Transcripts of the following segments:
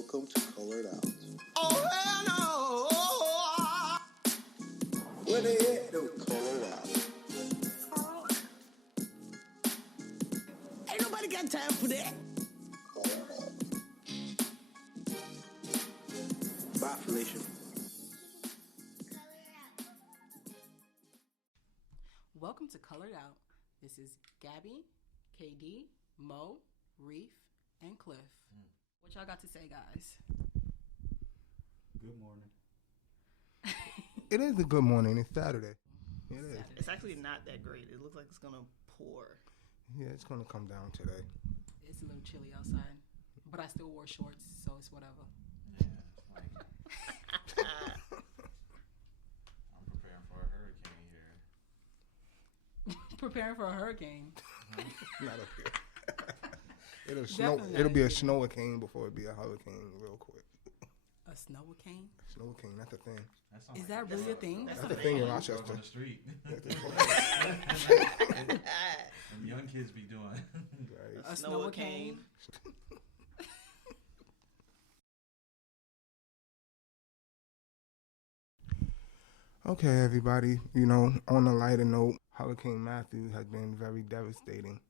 Welcome to Colored Out. Oh, hell no! Where they at, though? Colored Out. Ain't nobody got time for that. Colored Out. Bye, Felicia. Welcome to Colored Out. This is Gabby, KD, Mo, Reef, and Cliff. What y'all got to say, guys? Good morning. It is a good morning. It's Saturday. It is. It's actually not that great. It looks like it's gonna pour. Yeah, it's going to come down today. It's a little chilly outside, but I still wore shorts, so it's whatever. Yeah, I'm preparing for a hurricane here. Preparing for a hurricane. Not up here. It'll snow. Definitely It'll be a not here. snowicane before it be a hurricane real quick. A snowicane? Snowicane, that's a thing. Is that really a thing? That's a thing in On Rochester. the street. And young kids be doing. Right. A snowicane? Okay, everybody. You know, on a lighter note, Hurricane Matthew has been very devastating,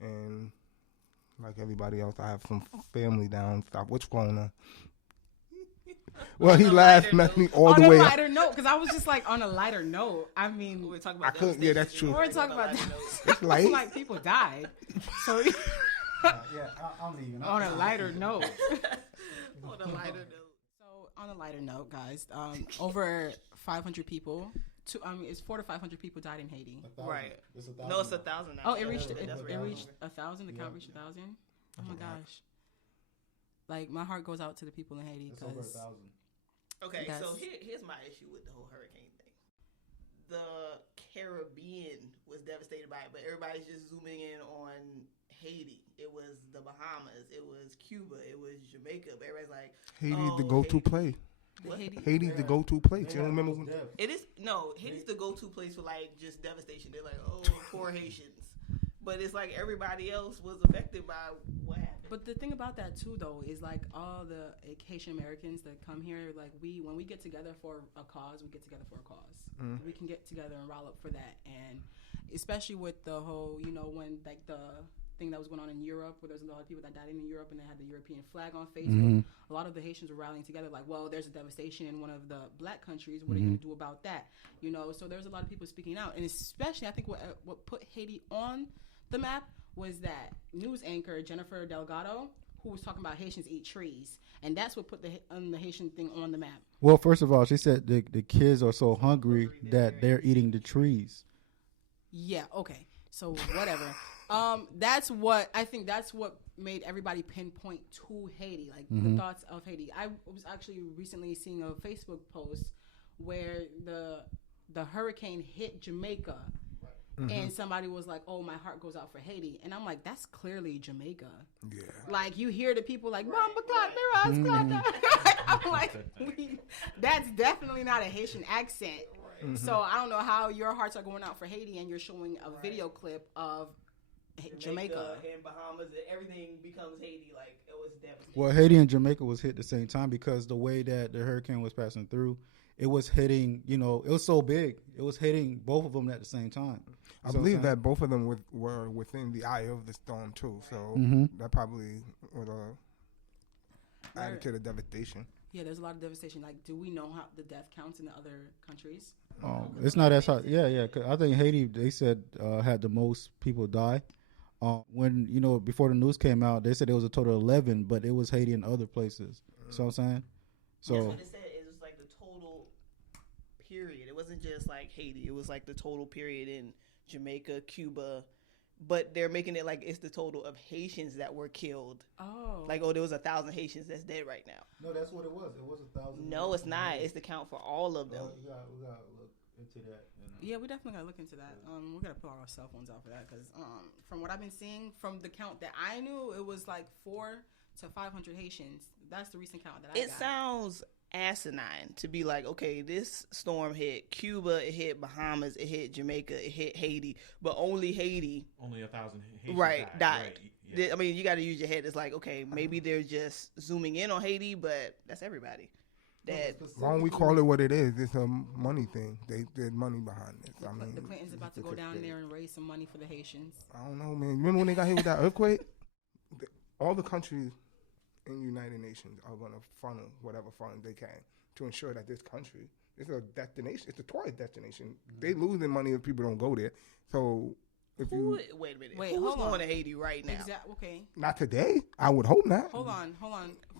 and like everybody else, I have some family down south. What's going on? Well, he laughed, messed me all the On way a up. lighter note, because I was just like, on a lighter note, I mean, We're talking I about couldn't. Yeah, that's true. we're talking about It's light. like people died. So I'm leaving. on a lighter note. On a lighter note. So on a lighter note, guys, over 500 people. It's 400 to 500 people died in Haiti. Right. It's No, it's 1,000 now. Oh, it reached That's it right. reached 1,000. The count reached 1,000. Oh my gosh! Like my heart goes out to the people in Haiti It's over because 1,000. Okay, so That's- here's my issue with the whole hurricane thing. The Caribbean was devastated by it, but everybody's just zooming in on Haiti. It was the Bahamas. It was Cuba. It was Jamaica. But everybody's like, Haiti's the oh, go-to Haiti. place. What? Haiti's the go-to place. You don't remember when? It is Haiti's the go-to place for like just devastation. They're like, oh, poor Haitians, but it's like everybody else was affected by what happened. But the thing about that too, though, is like all the Haitian Americans that come here, like when we get together for a cause, we get together for a cause. Mm. We can get together and rile up for that, and especially with the whole, when like the thing that was going on in Europe, where there's a lot of people that died in Europe, and they had the European flag on Facebook. A lot of the Haitians were rallying together, like, well, there's a devastation in one of the black countries. What are you going to do about that? So there's a lot of people speaking out, and especially I think what put Haiti on the map was that news anchor Jennifer Delgado, who was talking about Haitians eat trees, and that's what put the Haitian thing on the map. Well, first of all, she said the kids are so hungry that they're eating the trees. Yeah, okay. So whatever. That's what made everybody pinpoint to Haiti, like the thoughts of Haiti. I was actually recently seeing a Facebook post where the hurricane hit Jamaica. And somebody was like, "Oh, my heart goes out for Haiti," and I'm like, "That's clearly Jamaica." Yeah. Like you hear the people like, "Mamba clap, miras, I'm like, that's definitely not a Haitian accent. So I don't know how your hearts are going out for Haiti, and you're showing a video clip of Jamaica and Bahamas, and everything becomes Haiti. Like it was devastating. Well, Haiti and Jamaica was hit at the same time because the way that the hurricane was passing through, it was hitting, it was so big. It was hitting both of them at the same time. I believe that both of them were within the eye of the storm too, so that probably would added to the devastation. Yeah, there's a lot of devastation. Like, do we know how the death counts in the other countries? It's not as hard. Yeah. 'Cause I think Haiti, they said, had the most people die. When, before the news came out, they said it was a total of 11, but it was Haiti and other places. So I'm saying? So That's what it said. It was like the total period. It wasn't just like Haiti. It was like the total period in Jamaica, Cuba. But they're making it like it's the total of Haitians that were killed. Oh. Like, there was 1,000 Haitians that's dead right now. no, that's what it was. It was 1,000. No, it's not. It's the count for all of them. We got to look into that. Yeah, we definitely got to look into that. We got to put our cell phones out for that because from what I've been seeing, from the count that I knew, it was like 400 to 500 Haitians. That's the recent count that I got. It sounds asinine to be like, okay, this storm hit Cuba, it hit Bahamas, it hit Jamaica, it hit Haiti, but only Haiti. Only 1,000 Haitians Right, died. Right. Yeah. I mean, you got to use your head. It's like, okay, maybe they're just zooming in on Haiti, but that's everybody. That Why don't we call it what it is? It's a money thing. There's money behind this. I mean, The Clintons about to go down there and raise some money for the Haitians. I don't know, man. Remember when they got hit with that earthquake? All the countries in the United Nations are going to funnel whatever funds they can to ensure that this country is a destination. It's a tourist destination. They losing money if people don't go there. So if you wait a minute. Wait, Who's hold on. going to Haiti right now? Okay. not today, I would hope not. Hold on.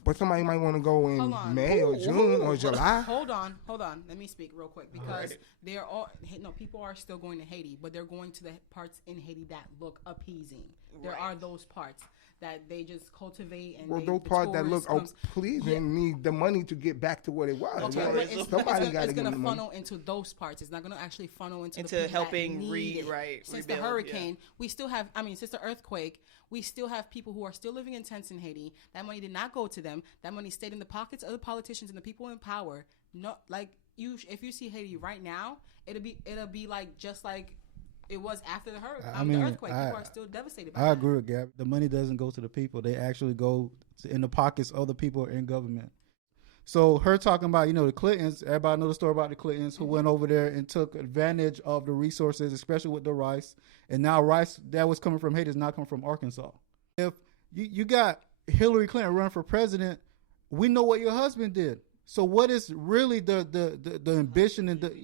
But somebody might want to go in Hold on. May or June or July. Hold on. Let me speak real quick because they're all people are still going to Haiti, but they're going to the parts in Haiti that look appeasing. There are those parts that they just cultivate and Well, they, those the parts that look tourist comes- pleasing need the money to get back to what it was. Okay, right? but it's Somebody got to it's give going them to the money. funnel into those parts. It's not going to actually funnel into the Into people helping that need it. Since the rebuild, hurricane, we still have. Since the earthquake, we still have people who are still living in tents in Haiti. That money did not go to them. That money stayed in the pockets of the politicians and the people in power. No, like if you see Haiti right now, it'll be like just like it was after the hurricane. The earthquake. People are still devastated by I that. agree with Gab. The money doesn't go to the people. They actually go in the pockets of the people in government. So her talking about, the Clintons, everybody know the story about the Clintons who went over there and took advantage of the resources, especially with the rice. And now rice that was coming from Haiti is now coming from Arkansas. If you got Hillary Clinton running for president, we know what your husband did. So what is really the ambition and the...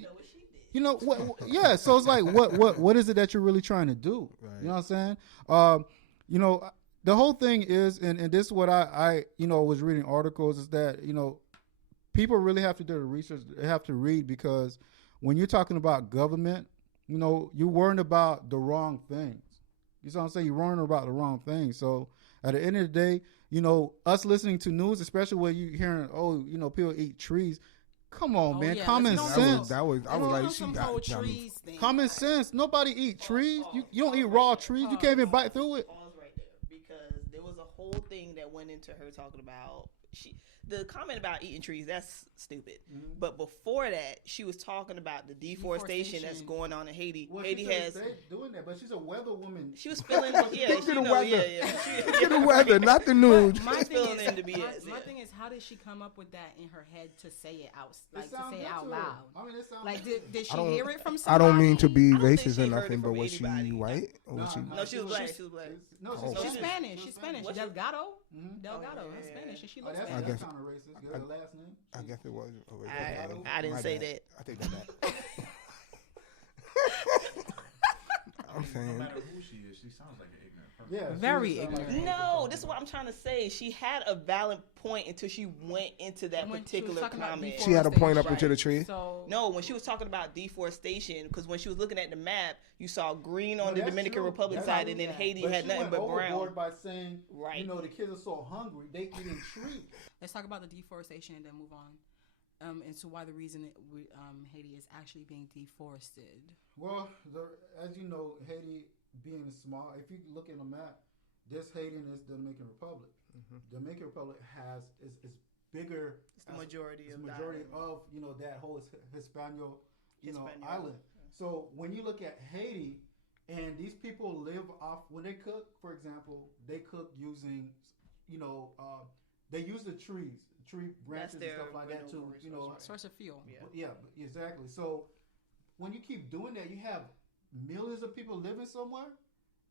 what? Yeah. So it's like, what is it that you're really trying to do? Right. You know what I'm saying? The whole thing is, and this is what I was reading articles is that, people really have to do the research. They have to read because when you're talking about government, you're worrying about the wrong things. You know what I'm saying? You're worrying about the wrong things. So at the end of the day, us listening to news, especially when you hearing, people eat trees. Come on, man. Yeah, Common sense. I was like, she got trees thing. Common sense. Nobody eat trees. You don't eat raw trees. You can't even bite through it. Pause right there because there was a whole thing that went into her talking about the comment about eating trees. That's stupid. Mm-hmm. But before that, she was talking about the deforestation that's going on in Haiti. Well, Haiti has doing that, but she's a weather woman. She was feeling Stick to the weather. Stick to the weather, not the news. My thing is, my thing is, how did she come up with that in her head to say it out, It sounds loud? I mean, it sounds Like, good. did she hear it from I somebody? don't mean to be I don't think racist she or heard nothing, it but from was she anybody. white? Or was she? No, she was black. She was black. No, She's she's Spanish. She's Spanish. What's Delgado. Mhm. Delgado. Oh, That's yeah. Spanish, and she Oh, looks that's I Spanish. guess- kind of racist. Her last name. I guess it was. I didn't My say bad. that. I take that back. I'm No saying. matter who she is, she sounds like an ignorant person. Yeah, Very she was, ignorant. No, this is what I'm trying to say. She had a valid point until she went into that When she was particular talking about comment. She had a point up Right. into the tree. So No, when she was talking about deforestation, because when she was looking at the map, you saw green on No, the that's Dominican true. Republic That's side, true. and then Yeah. Haiti But had she nothing went but overboard brown. by saying, Right. the kids are so hungry, they eating trees. let's talk about the deforestation and then move on into why the reason Haiti is actually being deforested. Well, as you know, Haiti being small, if you look at the map, this Haiti is the Dominican Republic. Mm-hmm. The Dominican Republic is bigger. It's the majority It's of the the majority island. of that whole Hispaniola, Hispaniola. island. So when you look at Haiti, and these people live off when they cook, for example, they cook using, they use the trees, tree branches and their stuff like that to, renewable resource, Source of fuel. Yeah. Yeah, exactly. So when you keep doing that, you have millions of people living somewhere,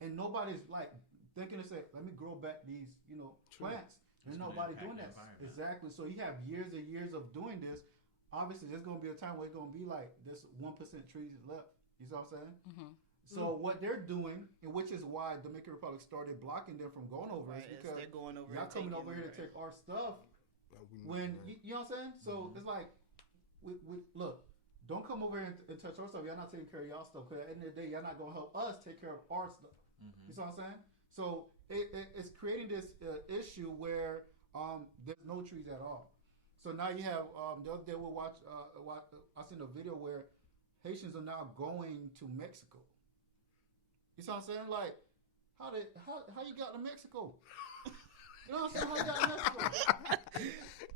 and nobody's like thinking to say, "Let me grow back these, plants." There's It's gonna nobody impact doing the that. environment. Exactly. So you have years and years of doing this. Obviously, there's going to be a time where it's going to be like this 1% trees left. You see what I'm saying? Mm-hmm. So what they're doing, and which is why Dominican Republic started blocking them from going over, Right, is it's because they're going over y'all and coming taking, over here to right. take our stuff. When you know what I'm saying? So it's like, we look, don't come over here and touch our stuff. Y'all not taking care of y'all stuff. Because at the end of the day, y'all not gonna help us take care of our stuff. Mm-hmm. You see what I'm saying? So it's creating this issue where there's no trees at all. So now you have the other day we'll watch. I seen a video where Haitians are now going to Mexico. You see what I'm saying? Like, how you got to Mexico? You know what I'm saying? How you got to Mexico?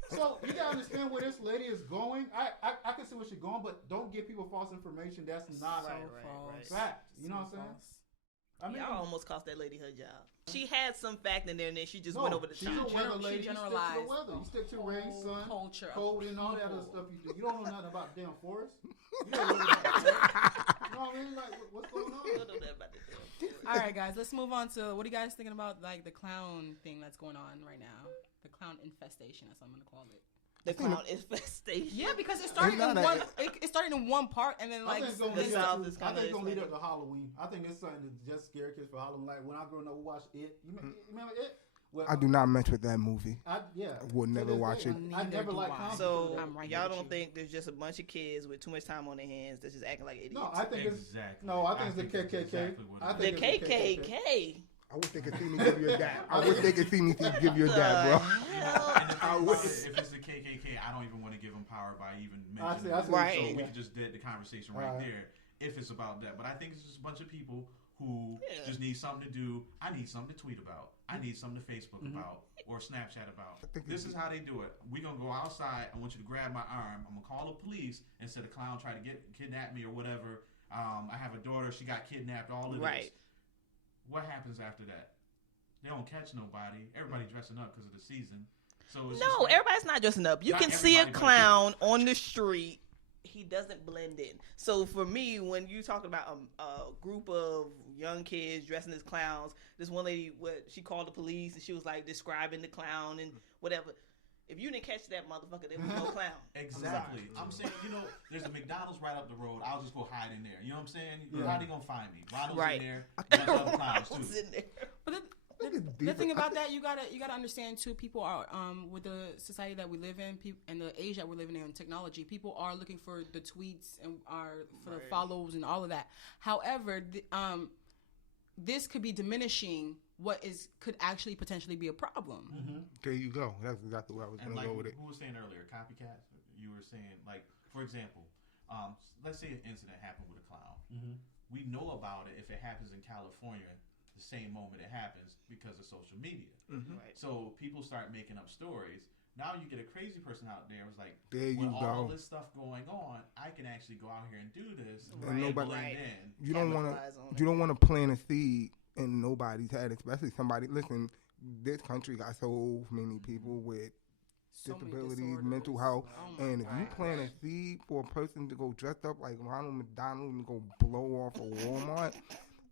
So you gotta understand where this lady is going. I can see where she's going, but don't give people false information. That's not Right. fact. You know what I'm saying? I mean, Y'all almost cost that lady her job. She had some fact in there, and then she just no, went over the she's top. a weather She lady. You stick to generalized the weather. You stick to rain, sun, culture, cold, and all that other people. stuff you do. You don't know nothing about damn forest. You don't know nothing about forest. You know what I mean? Like, what's going on? I don't know that about the damn forest. All right, guys, let's move on to what are you guys thinking about, like the clown thing that's going on right now? The clown infestation, that's what I'm gonna call it. The clown infestation. Yeah, because it started in one. It started in one part, and then I like think it's gonna the lead South up is to, I kinda think it's gonna lead up expanding. to Halloween. I think it's something to just scare kids for Halloween. Like when I grew up, we watched It. You remember It? Well, I do not mess with that movie. Yeah. I would To never this watch day, it. I Neither never do liked I. clowns. So I'm right y'all with don't you. think there's just a bunch of kids with too much time on their hands that's just acting like idiots? No, I think it's Exactly. no. I think it's the that's KKK. exactly what I it The think it's the KKK. I wish they could see me give you a dab. I wish they could see me give you a dab, bro. Hell? And the thing I about wish. it, if it's the KKK, I don't even want to give them power by even I see mentioning what it. you're Right. So saying. we could just dead the conversation right Alright. there if it's about that. But I think it's just a bunch of people who Yeah. just need something to do. I need something to tweet about. I need something to Facebook about or Snapchat about. I think This is how they do it. We're going to go outside. I want you to grab my arm. I'm going to call the police and say the clown tried to kidnap me or whatever. I have a daughter. She got kidnapped. All of Right. this. What happens after that? They don't catch nobody. Everybody dressing up because of the season. So it's just No, like- everybody's not dressing up. You Not can see a everybody, but clown on the street. He doesn't blend in. So for me, when you talk about a group of young kids dressing as clowns, this one lady, she called the police and she was like describing the clown and whatever. If you didn't catch that motherfucker, there was no clown. Exactly. I'm saying, there's a McDonald's right up the road. I'll just go hide in there. You know what I'm saying? Yeah. How they gonna find me? Ronald's Right. in there. Bunch of other clowns Ronald's too. in there. But the thing about that, you gotta understand too. People are with the society that we live in, and the age that we're living in, technology. People are looking for the tweets and for the follows and all of that. However, this could be diminishing what could actually potentially be a problem. Mm-hmm. There you go. That's exactly where I was And going to like go with it. who was saying earlier, copycats. You were saying, like, for example, let's say an incident happened with a clown. Mm-hmm. We know about it if it happens in California the same moment it happens because of social media. Right. So people start making up stories. Now you get a crazy person out there who's like, There you with all go. this stuff going on, I can actually go out here and do this Right, and nobody- blend right. in. You don't want Capitalize on to. it. You don't want to plant a seed in nobody's head, especially somebody. Listen, this country got so many people with So many disabilities, disorders. mental health, Oh my and if you God. plant a seed for a person to go dressed up like Ronald McDonald and go blow off a Walmart,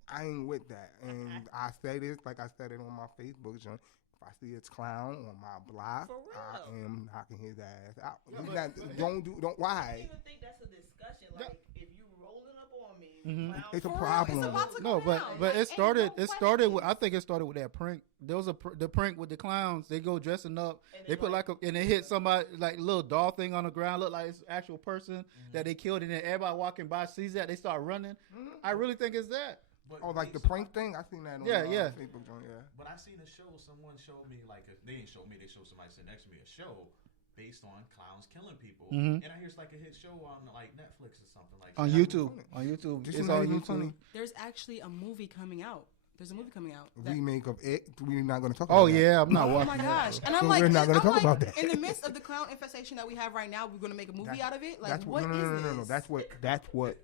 I ain't with that. And I say this like I said it on my Facebook joint. If I see a clown on my block, For I real. am knocking his ass out. Yeah, He's but- not- don't I why? don't even think that's a discussion. Like, if you rolling up on me, Mhm. clown It's a for real, problem. it's about to go No, down. but Like, it ain't started. no It started with. questions. I think it started with that prank. There was the prank with the clowns. They go dressing up. And They then, put like and they hit somebody like a little doll thing on the ground. Look like it's an actual person that they killed, and then everybody walking by sees that they start running. I really think it's that. But Oh, like the so- prank thing? I seen that on Yeah, the, yeah. Facebook joint, yeah. But I seen a show. Someone showed me they didn't show me. They showed somebody sitting next to me a show based on clowns killing people. Mhm. And I hear it's like a hit show on like Netflix or something like On that. YouTube. On YouTube. This It's is not on even YouTube. funny. There's actually a movie coming out. There's a movie coming out. that- Remake of it. We're not going to talk Oh about that. yeah, I'm not Oh watching. my that. gosh! And So I'm like, we're not gonna I'm talk like, about that. in the midst of the clown infestation that we have right now, we're gonna make a movie out of it. Like, That's what is no. this? That's what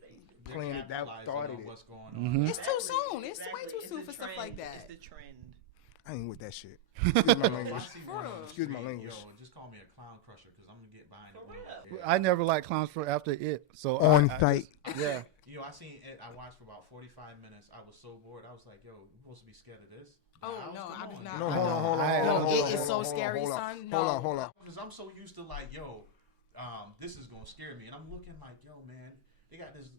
They're planted that capitalizing started on it. what's going on. Mhm. It's too soon. It's Exactly. way too It's soon the for stuff trend. like that. It's the trend. I ain't with that shit. Excuse my If I language. see For one real. on the Excuse my street, language. Yo, just call me a clown crusher because I'm gonna get behind For it. real. I never liked clowns for after it. So On I site. just- yeah. Yo, I seen it. I watched for about 45 minutes. I was so bored. I was like, yo, you supposed to be scared of this? Oh, Nah, no, come I was on. not. No, I hold know. on, hold on, I- hold on, No, hold it on, is hold so on, scary, hold on, son. Hold No. on, hold on. Because I'm so used to like, yo, this is gonna scare me, and I'm looking like, yo, man, they got this,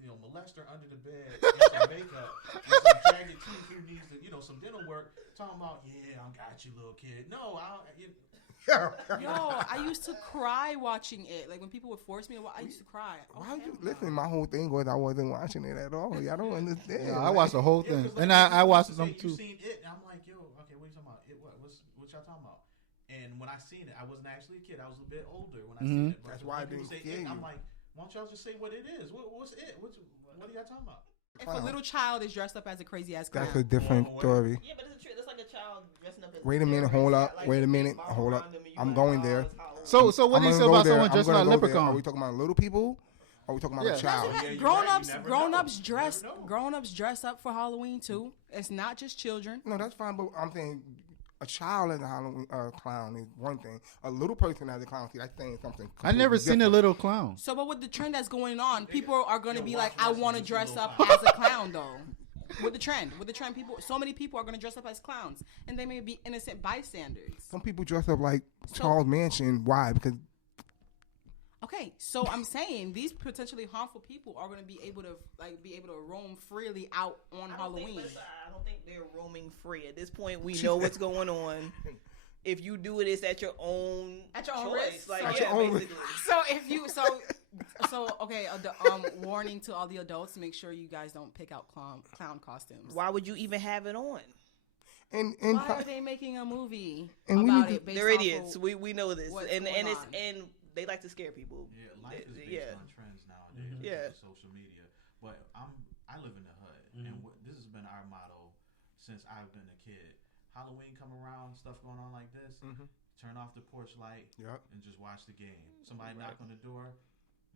molester under the bed, and some makeup, and some jagged teeth who needs to, some dental work. Talking about, yeah, I got you, little kid. No, Yo, I used to cry watching it. Like when people would force me to watch, I used to cry. Oh, Why would you hell no. listen? My whole thing was I wasn't watching it at all. Y'all don't understand. Yeah, I watched the whole Yeah, thing, 'cause, like, and you I watched used to them say, too. You seen it, and I'm like, yo, okay, what are you talking about? It what y'all talking about? And when I seen it, I wasn't actually a kid. I was a bit older when I seen it. But That's when why I people didn't say scare it, I'm you. like, why don't y'all just say what it is? What's it? What are y'all talking about? If a little child is dressed up as a crazy ass clown, That's a different story. Yeah, but it's a trick. That's like a child dressing up as Wait a minute, terrorist. hold You up. got, like, Wait a the big minute, bomb hold up. around them and you I'm like, going oh, there. it's Halloween. So what do you I'm say gonna about go there. someone I'm dressed like gonna a go there. Are we leprechaun? talking about little people? Oh, we talking about Yeah. a child. Yeah, you're right. You never know. Grown-ups dress up for Halloween too. It's not just children. No, that's fine, but I'm saying a child as a Halloween clown is one thing. A little person as a clown, see, that's saying something. I never seen a different. little clown. So, but with the trend that's going on, people are going to be watch like, I wrestling want to with a dress little up clown. as a clown, though. With the trend, so many people are going to dress up as clowns, and they may be innocent bystanders. Some people dress up like Charles Manson. Why? Because Okay, so I'm saying these potentially harmful people are going to be able to roam freely out on Halloween. I don't think they're roaming free. At this point, we know what's going on. If you do it, it's at your own choice. risk. Like, At yeah, your own basically. So if you okay, warning to all the adults: make sure you guys don't pick out clown costumes. Why would you even have it on? and Why are they making a movie And we about need it? Based They're off idiots. of We know this, what's and going it's on? and they like to scare people. Yeah, life is based Yeah. on trends nowadays. Yeah. With social media. But I live in the hood, and this has been our motto since I've been a kid. Halloween come around, stuff going on like this. Turn off the porch light and just watch the game. Somebody knock on the door.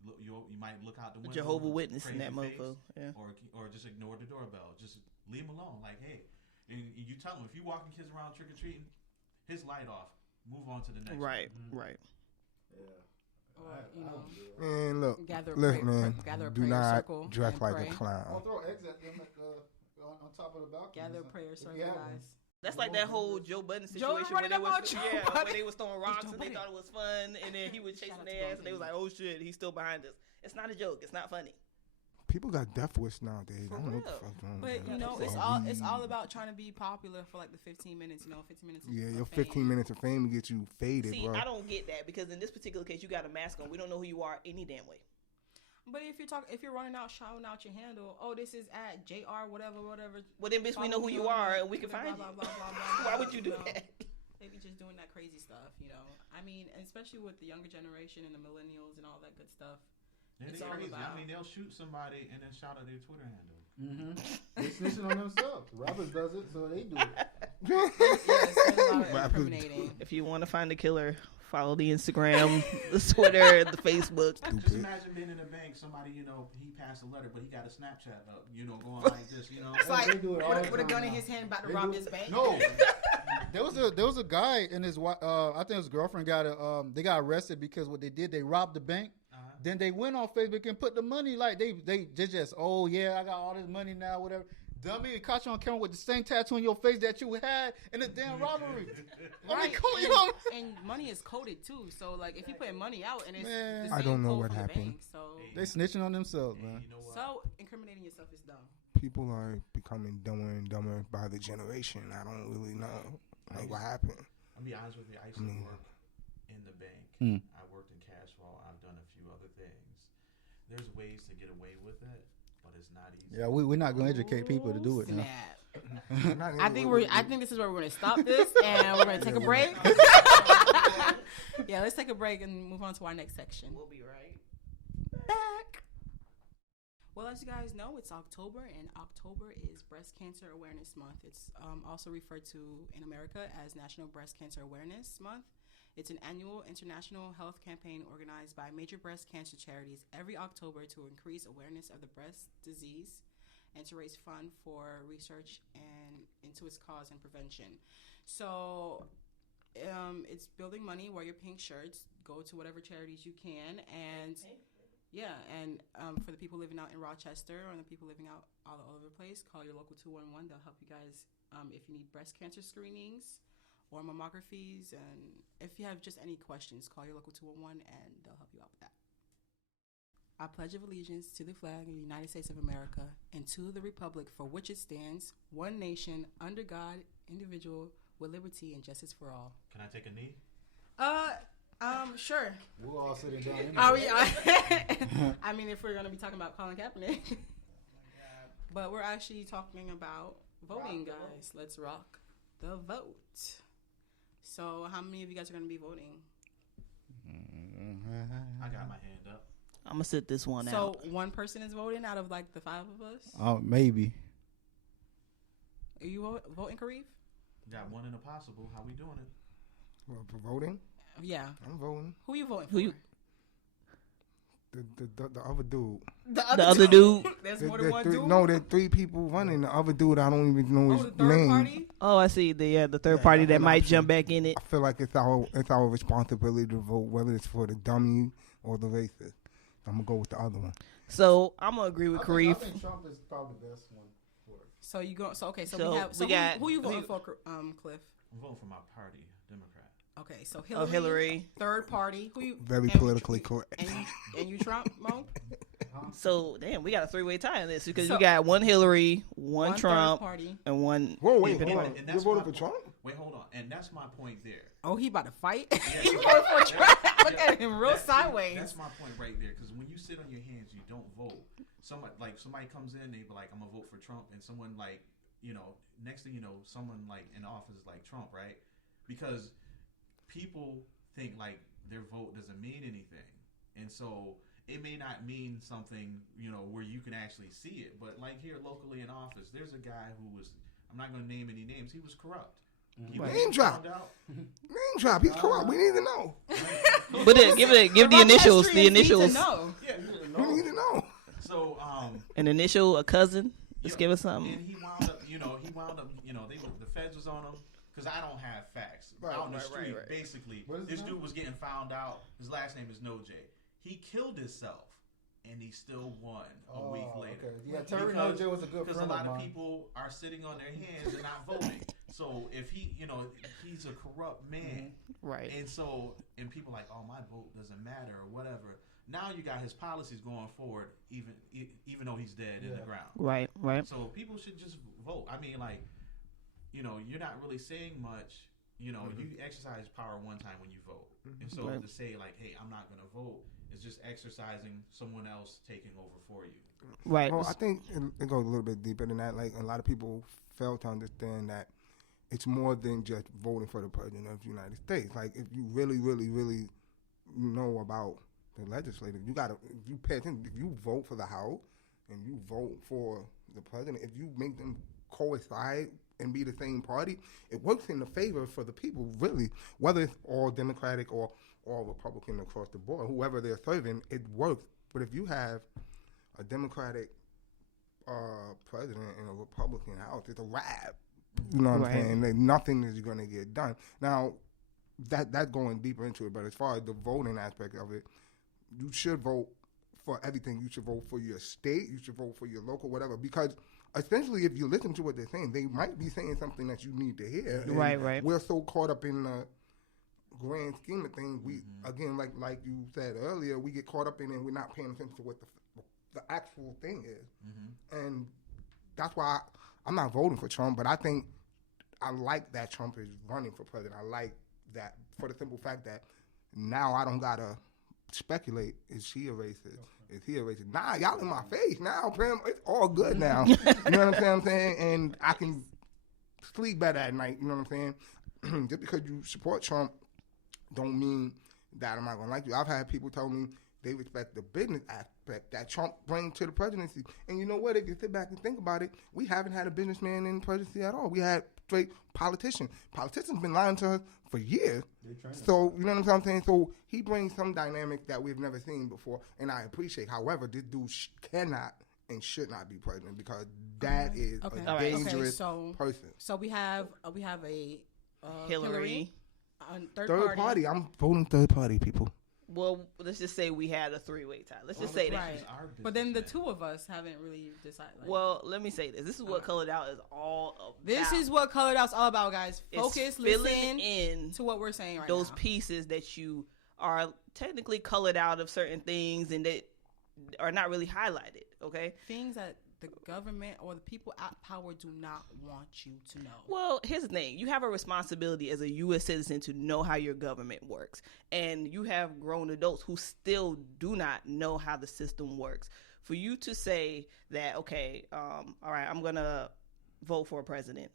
Look, you might look out the window. Jehovah Witness in crazy that face, mofo. Yeah. or just ignore the doorbell. Just leave them alone. Like, hey, and you tell them if you walking kids around trick or treating, his light off. Move on to the next. Right. one. Right. Man, look, Gather look, a man, gather a do prayer not circle dress and like pray. a clown. throw eggs at them on top of the balcony. Gather a prayer circle, guys. That's like that whole Joe Budden Joe situation where running they about was Joe where Budden. they was throwing rocks Joe and they Budden. thought it was fun, and then he was chasing Shout out to their ass, Joe and they was like, "Oh shit, he's still behind us." It's not a joke. It's not funny. People got death wish nowadays. For I don't know what the real. fuck's wrong But with you that. know, it's all about trying to be popular for like the 15 minutes. 15 minutes. Yeah, of your fame. 15 minutes of fame will get you faded, See, bro. I don't get that because in this particular case, you got a mask on. We don't know who you are any damn way. But if you're running out, shouting out your handle, oh, this is at JR whatever. Well, then, bitch, we know who you are and we can find you. Why would you do that? They be just doing that crazy stuff, you know. I mean, especially with the younger generation and the millennials and all that good stuff. Yeah, It's they all crazy. about- I mean, they'll shoot somebody and then shout out their Twitter handle. They snitching on themselves. Rappers does it, so they do it. Yes, there's a lot of Rappers incriminating. If you want to find the killer, follow the Instagram, the Twitter, the Facebook. Just imagine being in a bank, somebody, he passed a letter, but he got a Snapchat up, going like this, It's like they do it all the with a gun time in now. his hand, about to They rob do his it- bank. No, there was a guy and his wife. I think his girlfriend they got arrested because what they did, they robbed the bank. Then they went on Facebook and put the money like they just oh yeah, I got all this money now, whatever. Dummy, caught you on camera with the same tattoo on your face that you had in the damn robbery. I mean, come on. And money is coded too, so like if you put money out and it's Man. the I same don't know code what from the happened. bank, so They snitching on themselves, man. You know what? so incriminating yourself is dumb. People are becoming dumber and dumber by the generation. I don't really know what happened. I'll be honest with you. I used to work in the bank. Mm. I worked in cash flow. I've done a few other things. There's ways to get away with it, but it's not easy. Yeah, we're not gonna educate people to do it now. Snap. I think this is where we're gonna stop this, and we're gonna take a break. Yeah, let's take a break and move on to our next section. We'll be right. Back. Well, as you guys know, it's October, and October is Breast Cancer Awareness Month. It's also referred to in America as National Breast Cancer Awareness Month. It's an annual international health campaign organized by major breast cancer charities every October to increase awareness of the breast disease and to raise funds for research and into its cause and prevention. So it's building money, wear your pink shirts, go to whatever charities you can, and for the people living out in Rochester or the people living out all over the place, call your local 211. They'll help you guys if you need breast cancer screenings or mammographies, and if you have just any questions, call your local 211 and they'll help you out with that. I pledge of allegiance to the flag of the United States of America and to the republic for which it stands, one nation, under God, indivisible, with liberty and justice for all. Can I take a knee? Sure. We're all sitting down. Anyway. Oh yeah. I mean, if we're gonna be talking about Colin Kaepernick, but we're actually talking about voting, guys. Let's rock the vote. So, how many of you guys are gonna be voting? I got my hand up. I'm gonna sit this one out. So, one person is voting out of like the five of us. Maybe. Are you voting, Krif? Got one in a possible. How we doing it? Well, for voting, Yeah. I'm voting. Who you voting for? Who you- The other dude. The other dude. There's There- more than there one three- dude. No, there are 3 people running. The other dude, I don't even know Oh, his the third name. party. Oh, I see. The third Yeah, party that's that an might option. jump back in it. I feel like it's our responsibility to vote, whether it's for the dummy or the racist. I'm gonna go with the other one. So I'm gonna agree with I Krif. think Trump is probably the best one for it. So you go. So okay. So, So we have. So we got- who you voting we- for, Cliff? I'm voting for my party, Democrat. Okay. So Oh, Hillary. Third party. Who you? Very and- politically correct. And you Trump, Mo? So damn, we got a 3-way tie in this because So- we got one Hillary, one third Trump, party. and one. Whoa, wait, independent. hold on. And You that's voted my for point. Trump? Wait, hold on. And that's my point there. Oh, he about to fight. Yeah. He voted for Trump. Look Yeah. at him, real That's- sideways. That's my point right there. Because when you sit on your hands, you don't vote. Somebody comes in, they be like, "I'm gonna vote for Trump," and someone like, next thing you know, someone like in office is like Trump, right? Because people think like their vote doesn't mean anything, and so it may not mean something, where you can actually see it. But like here locally in office, there's a guy who was, I'm not gonna name any names, he was corrupt. He was Name drop. found out. Name drop. He's corrupt. We need to know. But give the initials. The initials. No. Yeah, We need to know. so An initial, a cousin. Let's yeah, give us something. And he wound up, the feds was on him because I don't have facts. Out in the street, basically, What is this his dude was getting found out. His last name is No J. He killed himself, and he still won a week later. Okay. Yeah, Terry Nojo was a good Because friend a lot of of mine. people are sitting on their hands and not voting. So if he's a corrupt man, Right. and so people like, oh, my vote doesn't matter or whatever. Now you got his policies going forward, even though he's dead in the ground. Right. So people should just vote. I mean, like, you're not really saying much. You exercise power one time when you vote. And so Right. to say, like, hey, I'm not going to vote is just exercising someone else taking over for you. Right. Well, I think it goes a little bit deeper than that. Like, a lot of people fail to understand that it's more than just voting for the president of the United States. Like, if you really, really, really know about the legislative, you gotta, if you pay attention, if you vote for the House and you vote for the president, if you make them coincide and be the same party, it works in the favor for the people, really. Whether it's all Democratic or all Republican across the board, whoever they're serving, it works. But if you have a Democratic president and a Republican House, it's a wrap. You know what I'm saying? Like, nothing is going to get done. Now, that going deeper into it, but as far as the voting aspect of it, you should vote for everything. You should vote for your state. You should vote for your local, whatever. Because essentially, if you listen to what they're saying, they might be saying something that you need to hear. And Right. We're so caught up in the grand scheme of things. We again, like you said earlier, we get caught up in it and we're not paying attention to what the actual thing is. And that's why I'm not voting for Trump, but I think I like that Trump is running for president. I like that for the simple fact that now I don't gotta speculate, is she a racist? Is he a racist? Nah, y'all in my face now, Pam. It's all good now. You know what I'm saying? And I can sleep better at night. You know what I'm saying? Just because you support Trump don't mean that I'm not gonna like you. I've had people tell me they respect the business aspect that Trump brings to the presidency. And you know what? If you sit back and think about it, we haven't had a businessman in the presidency at all. We had straight politician. Politicians been lying to us for years. So, you know what I'm saying? So he brings some dynamic that we've never seen before, and I appreciate. However, this dude cannot and should not be president because that is a dangerous person. So we have a Hillary. Third party. I'm voting third party, people. Well, let's just say we had a 3-way tie. Let's just say that. Right. But then the two of us haven't really decided. Like, Well, let me say this. This is what Colored Out is all about. this is what Colored Out's all about, guys. Focus, It's filling listen in to what we're saying right those now. pieces that you are technically colored out of certain things and that are not really highlighted, okay? Things that the government or the people at power do not want you to know. Well, here's the thing. You have a responsibility as a U.S. citizen to know how your government works. And you have grown adults who still do not know how the system works. For you to say that, okay, all right, I'm going to vote for a president,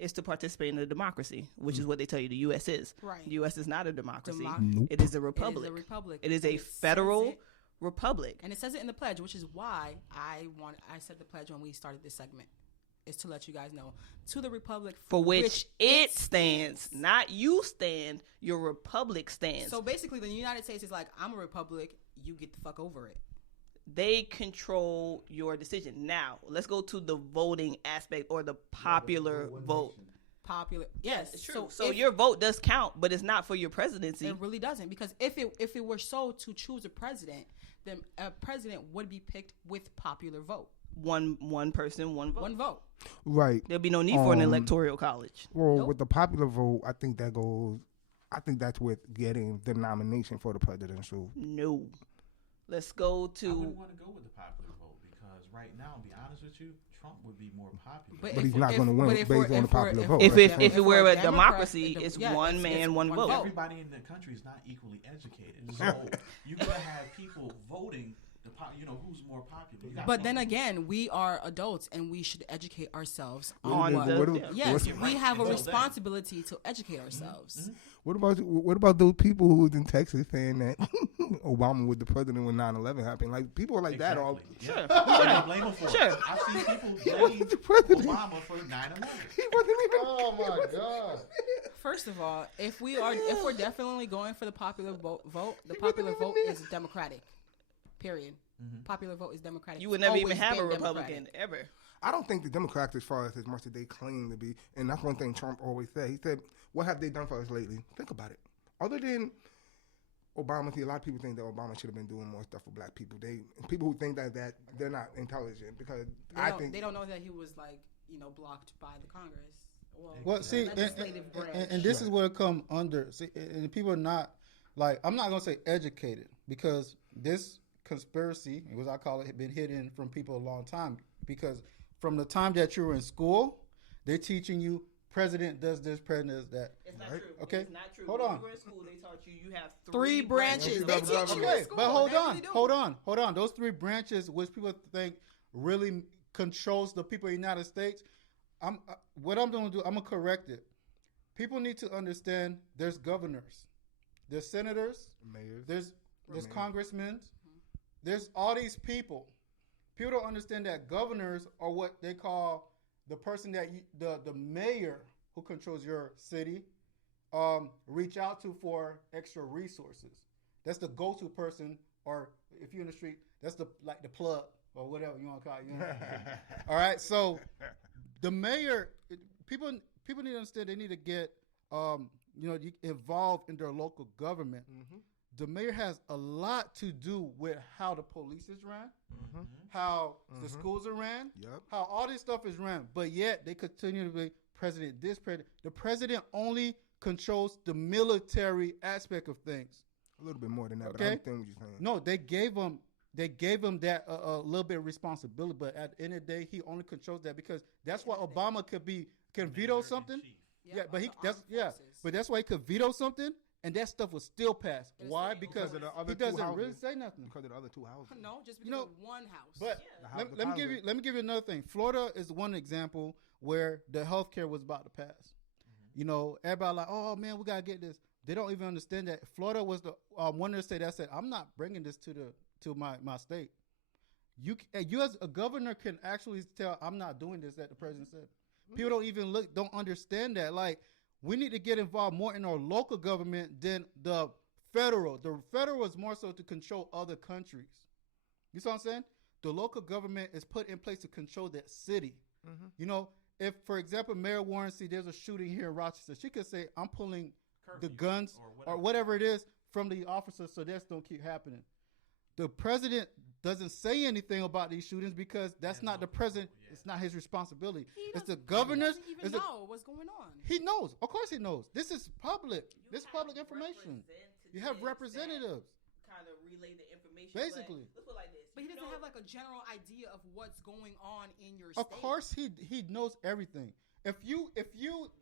is to participate in a democracy, which is what they tell you the U.S. is. Right. The U.S. is not a democracy. Nope. It is a republic. It is a republic. It is And a it says federal it- republic. And it says it in the pledge, which is why I said the pledge when we started this segment. is to let you guys know, to the republic For which it stands, not you stand, your republic stands. So basically, the United States is like, I'm a republic, you get the fuck over it. They control your decision. Now, let's go to the voting aspect or the popular vote. Popular, yes, It's true. So So if- your vote does count, but it's not for your presidency. It really doesn't, because if it were so to choose a president, then a president would be picked with popular vote. One person, one vote. One vote. Right. There'll be no need for an electoral college. Well, Nope. with the popular vote, I think that's with getting the nomination for the presidential. No. Let's go I to. wouldn't want to go with the popular vote because right now, to be honest with you, Trump would be more popular. But if he's we're- not if- gonna win but if based we're- on the if we're- popular if vote. we're- If it- if it we're were a Democrat, democracy, it's one it's man, one vote. Everybody in the country is not equally educated, so you're gonna have people voting. Who's more popular. You got But then people- again, we are adults and we should educate ourselves On on what. the- Yes, You're we right. have a Well done. responsibility to educate ourselves. What about those people who was in Texas saying that Obama was the president when 9/11 happened? Like people are like that all. Exactly. Sure. Yeah. They blame him for Sure. it. I've seen people blame the president. Obama for 9/11. He wasn't even. Oh my god. First of all, if we're definitely going for the popular vote, the popular vote is Democratic. Period. Popular vote is Democratic. You would It's never even always have a been Republican Democratic. ever. I don't think the Democrats as far as much as they claim to be, and that's one thing Trump always said. He said, "What have they done for us lately?" Think about it. Other than Obama, see, a lot of people think that Obama should have been doing more stuff for black people. People who think that they're not intelligent because They don't know that he was blocked by the Congress. Well, see, legislative branch. and this is where it come under. See, and people are not like, I'm not gonna say educated, because this conspiracy, as I call it, had been hidden from people a long time. Because from the time that you were in school, they're teaching you president does this, president does that. It's not Right. true. Okay. It's not true. Hold When on. you were in school, they taught you have Three branches. They teach you Okay, in school. but hold They on, really do. hold on. Those three branches, which people think really controls the people of the United States, what I'm going to do, I'm going to correct it. People need to understand there's governors, there's senators, mayors. there's Mayors. congressmen, there's all these people. People don't understand that governors are what they call the person that the mayor who controls your city reach out to for extra resources. That's the go-to person, or if you're in the street, that's the plug or whatever you want to call it. You know? All right, so the mayor, people need to understand they need to get involved in their local government. The mayor has a lot to do with how the police is ran, how the schools are ran, Yep. how all this stuff is ran. But yet they continue to be president. The president only controls the military aspect of things. A little bit more than that, but Okay. I understand what you're saying. No, they gave him that a little bit of responsibility, but at the end of the day, he only controls that because that's why Obama can veto something. Yeah, but that's why he could veto something, and that stuff would still pass. And it's Why? like- Because Because of the he other two doesn't houses. really say nothing. Because of the other two houses. No, just because You know, of one house. But The let me give you another thing. Florida is one example where the healthcare was about to pass. You know, everybody like, oh man, we gotta get this. They don't even understand that Florida was the one of the state that said, I'm not bringing this to my state. You as a governor can actually tell, I'm not doing this that the president said. People don't understand that. Like, we need to get involved more in our local government than the federal. The federal is more so to control other countries. You see what I'm saying? The local government is put in place to control that city. You know, if, for example, Mayor Warren see there's a shooting here in Rochester, she could say, I'm pulling the Curfew guns or whatever it is from the officers so this don't keep happening. The president doesn't say anything about these shootings because that's not the president. It's not his responsibility. It's the governors. He doesn't even know what's going on. He knows. Of course he knows. This is public. This is public information. You have representatives. Kind of relay the information. Basically. But let's put it like this. But he You doesn't know- have like a general idea of what's going on in your Of state. course he knows everything. If you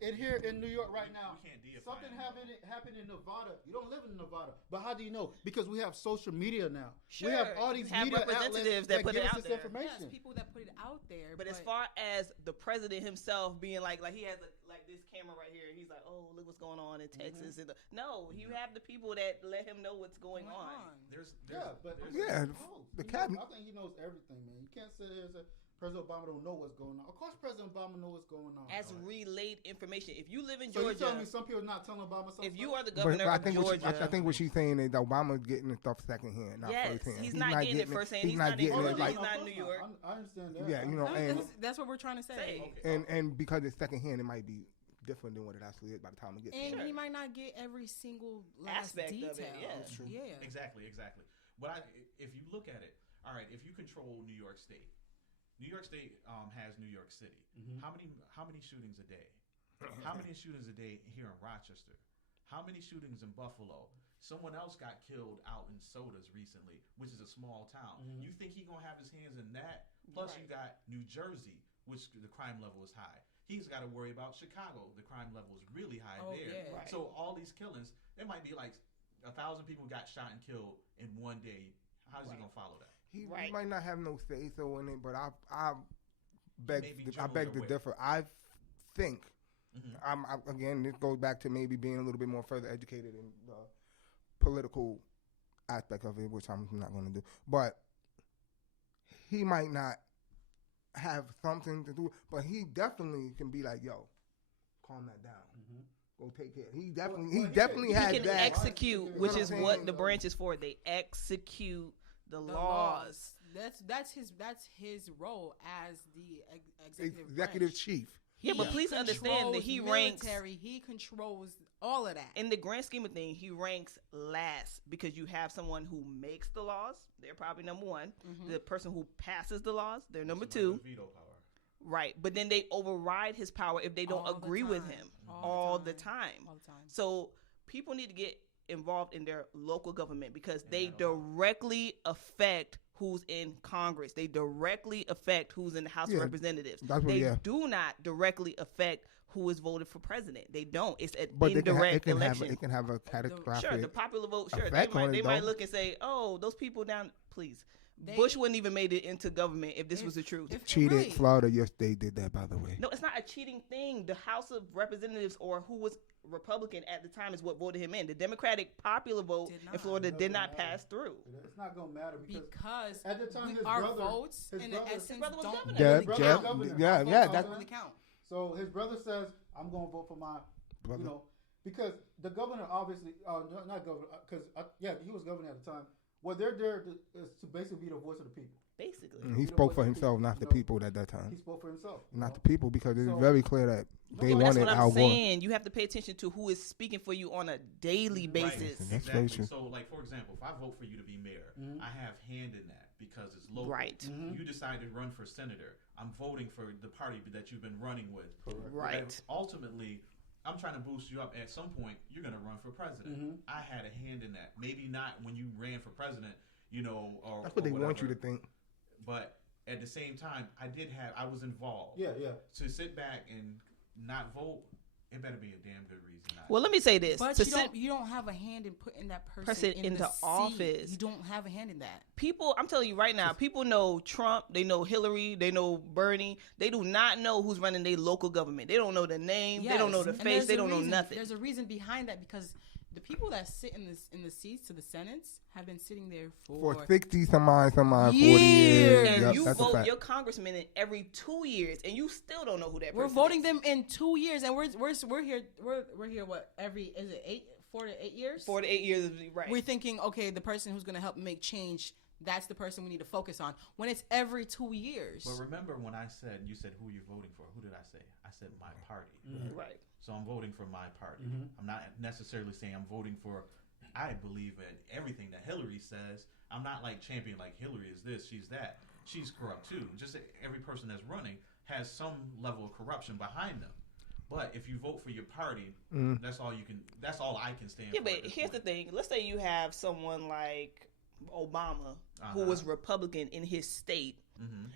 in here in New York right now, we can't deify something him. happened in Nevada. You don't live in Nevada, but how do you know? Because we have social media now. Sure, we have all you these have media representatives outlets that put give it us out this there. information. Yes, people that put it out there. But as far as the president himself being like he has like this camera right here, he's like, oh, look what's going on in Texas. And no, you have the people that let him know what's going on. There's Yeah, but Yeah, he knows. the He cabinet. knows. I think he knows everything, man. You can't sit here and say President Obama don't know what's going on. Of course, President Obama knows what's going on. As relayed information. If you live in So you Georgia, telling me some people not telling Obama something? if you are the But governor I of think Georgia, I think what she's saying is that Obama's getting the stuff secondhand, not yes, firsthand. he's not getting it firsthand. He's not in getting Georgia. it like He's not in New York. I understand that. yeah, you know, and That's what we're trying to say. and because it's secondhand, it might be different than what it actually is by the time it gets And there. he might not get every single last Aspect of detail. it, yeah. That's true. Yeah. Exactly. If you look at it, all right, if you control New York State has New York City. Mhm. How many shootings a day? How many shootings a day here in Rochester? How many shootings in Buffalo? Someone else got killed out in Sodas recently, which is a small town. Mhm. You think he gonna have his hands in that? Plus, you Right. got New Jersey, which the crime level is high. He's got to worry about Chicago. The crime level is really high Oh, there. yeah. Right. So all these killings, it might be like 1,000 people got shot and killed in one day. How's he Right. gonna follow that? He Right. might not have no say so in it, but I may be beg generally to aware. differ. I think Mhm. again, this goes back to maybe being a little bit more further educated in the political aspect of it, which I'm not going to do. But he might not have something to do, but he definitely can be like, "Yo, calm that down. Mhm. Go take care." He Well, he he definitely He has can that. execute, You know which what is I'm what saying? the branch is for. They execute the The laws. That's his role as the executive Executive branch. chief. Yeah, but He please understand that controls he ranks, military. He controls all of that. in the grand scheme of things, he ranks last because you have someone who makes the laws. They're probably number one. Mm-hmm. The person who passes the laws, they're number Someone two. with veto power. Right. But then they override his power if they don't All the agree with time. him All all the the time. all the time. So people need to get involved in their local government because they that a lot. directly affect who's in Congress. They directly affect who's in the House Yeah, of Representatives. that's what- They yeah. do not directly affect who is voted for president. They don't. It's an But indirect it election. can have a catastrophic. Sure, the popular vote. Sure, they effect on might it, they might though. look and say, "Oh, those people down." Please, They- Bush wouldn't even made it into government if this was the truth. If- cheated really, Florida. Yes, they did that, by the way. No, it's not a cheating thing. The House of Representatives, or who was Republican at the time, is what voted him in. The Democratic popular vote Did in not. Florida did not Doesn't pass matter. through. It's not gonna matter because at the time his our brother, votes his in brother- the essence brother was don't governor. Yeah, really brother yeah, count. governor. yeah, That's yeah. what That's I'm Really count. So his brother says, "I'm going to vote for my, Brother. you know, because the governor obviously, not governor, because he was governor at the time. What they're there is to basically be the voice of the people. Basically, He You know, spoke what for the himself, people, not you the know, people at that He time. spoke for himself. you Not know? the people, because it's So- very clear that they Yeah, but that's wanted what Al I'm Gore. saying. You have to pay attention to who is speaking for you on a daily basis. That's very Exactly. true. So, like for example, if I vote for you to be mayor, Mhm. I have hand in that because it's local. Right. Mhm. You decide to run for senator. I'm voting for the party that you've been running with. Correct. Right. And ultimately, I'm trying to boost you up. At some point, you're going to run for president. Mhm. I had a hand in that. Maybe not when you ran for president, you know, or That's what they or want you to whatever. think. But at the same time, I was involved. Yeah, yeah. To sit back and not vote, it better be a damn good reason. Well, let me say this: But to you don't have a hand in putting that person Person in into the seat. office. You don't have a hand in that. people, I'm telling you right now, people know Trump, they know Hillary, they know Bernie. They do not know who's running their local government. They don't know the name. They don't know the Yes, and face. there's They a don't know reason- nothing. There's a reason behind that because the people that sit in the seats to the Senates have been sitting there For 60 some odd, 40 years. Years. And Yep, you that's a vote fact. your congressman in every 2 years, and you still don't know who that We're person voting is. them in 2 years, and we're here. What every 4 to 8 years? 4 to 8 years, right? We're thinking, okay, the person who's going to help make change. That's the person we need to focus on. When it's every 2 years. But remember when you said who you're voting for? Who did I say? I said my party. Right. So I'm voting for my party. Mhm. I'm not necessarily saying I'm voting for. I believe in everything that Hillary says. I'm not like champion like Hillary is this, she's that. She's corrupt too. Just every person that's running has some level of corruption behind them. But if you vote for your party, that's all you can. That's all I can stand Yeah, for. but at this here's the point. thing. Let's say you have someone like Obama, who was Republican in his state,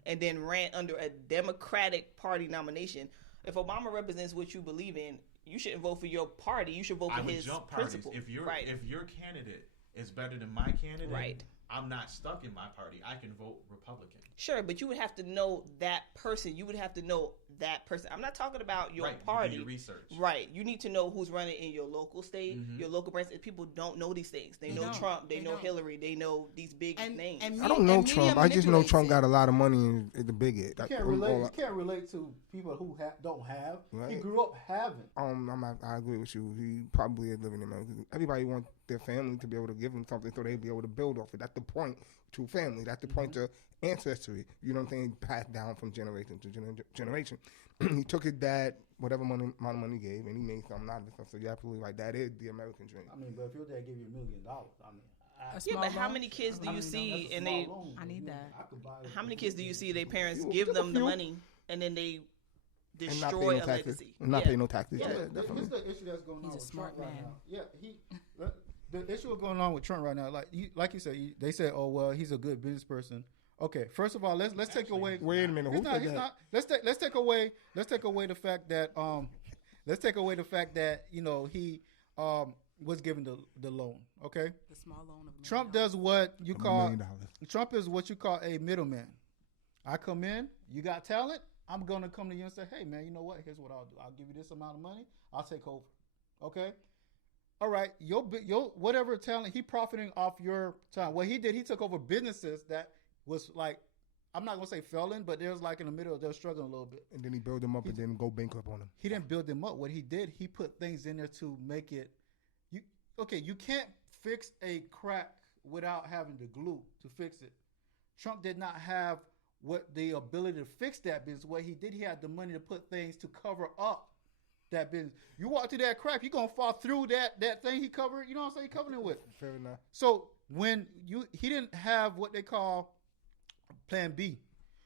and then ran under a Democratic Party nomination. If Obama represents what you believe in, you shouldn't vote for your party. You should vote for I would his jump parties. principles. If your right. if your candidate is better than my candidate, Right. I'm not stuck in my party. I can vote Republican. Sure, but you would have to know that person. You would have to know that person. I'm not talking about your Right, party. you do your research. Right. You need to know who's running in your local state, your local branch. And people don't know these things. They know don't. Trump. They know don't. Hillary. They know these big names. I don't know Trump. I just know Trump got a lot of money and the bigot. You can't relate to people who don't have. Right. He grew up having. I agree with you. He probably is living in America. Everybody wants their family to be able to give them something so they'll be able to build off it. That's the point to family. That's the point to ancestry. You know what I'm saying? Passed down from generation to generation. He took his dad, whatever amount of money he gave, and he made something out of it. So you're absolutely right. That is the American dream. I mean, but if your dad gave you $1 million, I mean, Yeah, but how many kids do you see and they? I need that. How many kids do you see their parents give them the money and then they destroy a legacy? And not pay no taxes. Yeah. Yeah, definitely. Here's the issue that's going on He's a with smart Trump right man. now. Yeah, the issue going on with Trump right now, like you said, they said, oh well, he's a good business person. Okay, first of all, let's take away. Wait a minute. Who said that? Let's take away the fact that he was given the loan. Okay, The small loan of Trump does what you call $1 million. Trump is what you call a middleman. I come in, you got talent, I'm gonna come to you and say, hey man, you know what? Here's what I'll do. I'll give you this amount of money. I'll take over. Okay. All right, your whatever talent, he profiting off your time. What he did, he took over businesses that was like, I'm not gonna say failing, but there's like in the middle, they're struggling a little bit. And then he built them up and then go bankrupt on them. He didn't build them up. What he did, he put things in there to make it. You can't fix a crack without having the glue to fix it. Trump did not have the ability to fix that business. What he did, he had the money to put things to cover up that business. You walk through that crack, you're gonna fall through that thing he covered. You know what I'm saying? He covered it with. Fair enough. So when he didn't have what they call Plan B.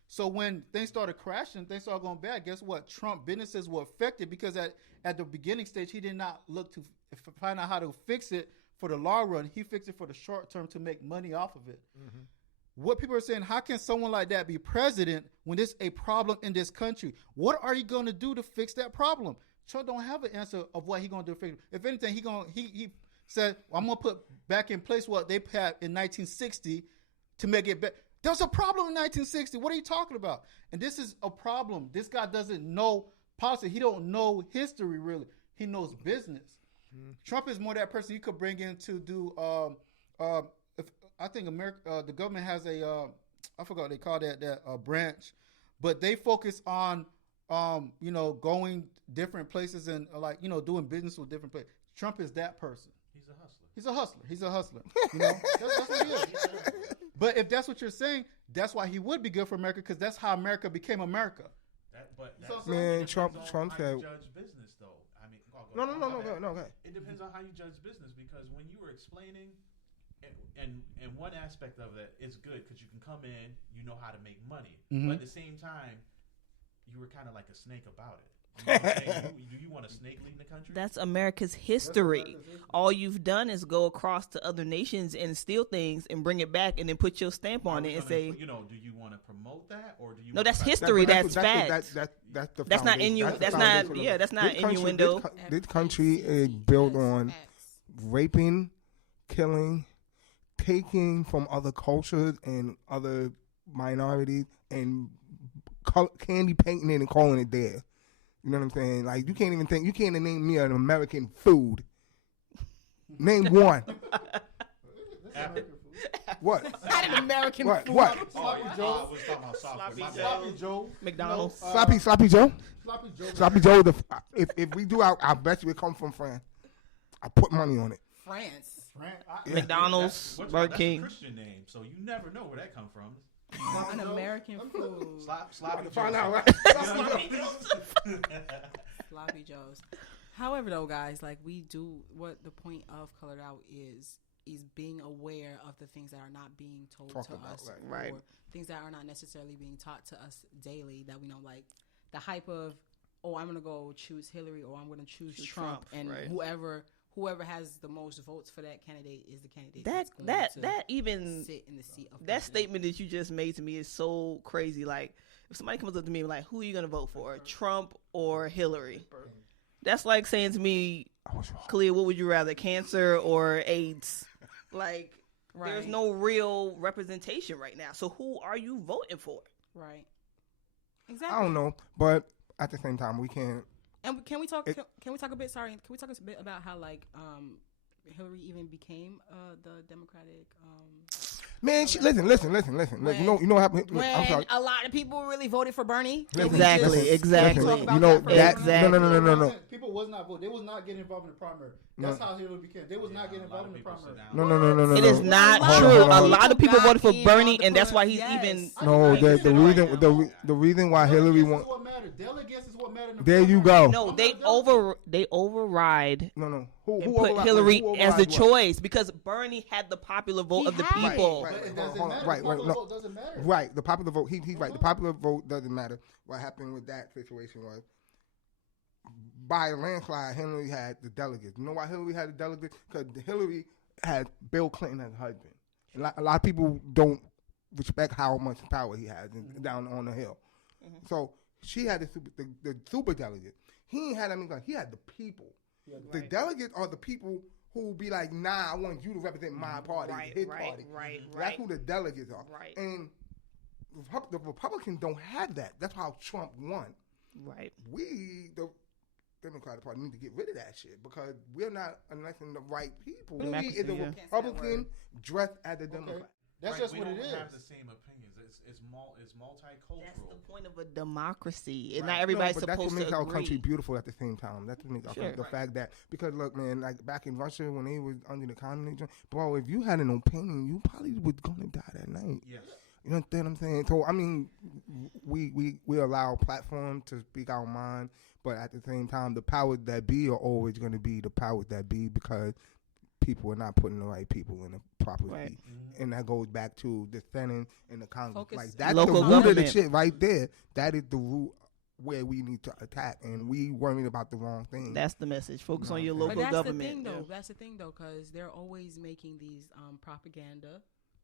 So when things started crashing, things started going bad. Guess what? Trump businesses were affected because at the beginning stage, he did not look to find out how to fix it for the long run. He fixed it for the short term to make money off of it. Mm-hmm. What people are saying, how can someone like that be president when there's a problem in this country? What are you going to do to fix that problem? Trump don't have an answer of what he's going to do to fix it. If anything, he said, I'm going to put back in place what they had in 1960 to make it better. There was a problem in 1960. What are you talking about? And this is a problem. This guy doesn't know policy. He don't know history, really. He knows business. Mm-hmm. Trump is more that person you could bring in to do, I think America, the government has I forgot what they call that branch, but they focus on, going different places and doing business with different places. Trump is that person. He's a hustler. That's what he is. But if that's what you're saying, that's why he would be good for America, because that's how America became America. Trump said. Judge business though. I mean, go ahead. It depends on how you judge business, because when you were explaining, and one aspect of it is good because you can come in, you know how to make money, but at the same time, you were kind of like a snake about it. Do you want a snake leading the country? That's America's history. All you've done is go across to other nations and steal things and bring it back and then put your stamp on it and say, do you want to promote that, or do you? No, that's history. That's fact. That's not innuendo. That's not innuendo. This country is built on raping, killing, taking from other cultures and other minorities and candy painting it and calling it there. You know what I'm saying? Like, you can't name me an American food. Name one. What? Not an American food. What? Sloppy Joe. Sloppy Joe. McDonald's. Sloppy Joe. Sloppy Joe. If we do, I bet you it come from France. I put money on it. France. McDonald's. Burger King. That's a Christian name, so you never know where that come from. An American food. Sloppy Find out, right? Sloppy Joes. However, though, guys, like, we do, what the point of Colored Out is being aware of the things that are not being told to us, right. or things that are not necessarily being taught to us daily, that we know, like the hype of, oh, I'm gonna go choose Hillary, or I'm gonna choose Trump, and right. whoever has the most votes for that candidate is the candidate that even sit in the seat of that statement that you just made to me is so crazy. Like, if somebody comes up to me like, who are you gonna vote for, Trump or Hillary? That's like saying to me, Khalil, what would you rather, cancer or AIDS? Like, right. There's no real representation right now. So who are you voting for? Right. Exactly. I don't know, but at the same time, we can't. And can we talk? It- Can we talk a bit? Sorry, can we talk a bit about how like Hillary even became the Democratic? Man, listen. You know what happened? When I'm sorry. a lot of people really voted for Bernie. Listen, Exactly, listen, exactly. listen, Talk you know about that. that for No. People was not voting. They was not getting involved in the primary. That's how Hillary became. They was not getting involved in the primary. No. It is not Hold on, true. hold on. A lot of people Got voted for in Bernie, on the and that's why push. he's Yes. even. No, Right the reason why Hillary Delegates won. is what matters. Delegates is what matters. in the There you primary. go. No, I'm they not a delegate. they override No. Who and put override- Hillary who as the overrides what? choice because Bernie had the popular vote He of the had it. people. Right. But it Hold doesn't on, matter. right, The right, popular no. vote doesn't matter. Right, the popular vote. He's right. The popular vote doesn't matter. What happened with that situation was, by a landslide, Hillary had the delegates. You know why Hillary had the delegates? Because Hillary had Bill Clinton as a husband. A lot of people don't respect how much power he has down on the hill. So she had the super delegate. He ain't had like he had the people. The delegates are the people who be like, nah, I want you to represent my party, his party. That's who the delegates are. Right. And the Republicans don't have that. That's how Trump won. Right. We, the Democratic Party, need to get rid of that shit because we're not electing the right people. He Democracy, is a yeah. Republican dressed as a Democrat. That's Right, just we what it don't is. have the same opinions. It's multicultural. That's the point of a democracy. And Right. not everybody's No, but that's what supposed makes to our agree. country beautiful at the same time. That's what makes our Sure. country, the fact that, because look, man, like back in Russia when they was under the communism, bro, if you had an opinion, you probably was going to die that night. Yes. You understand what I'm saying? So, I mean, we allow platform to speak our mind, but at the same time, the powers that be are always going to be the powers that be because people are not putting the right people in the proper Right. seat. And that goes back to the Senate and the Congress. Focus- Like, that's Local the root of the government. shit right there. That is the root where we need to attack, and we worried about the wrong thing. That's the message. Focus No, on your but local But that's government. the thing, though. Yeah. That's the thing, though, because they're always making these propaganda.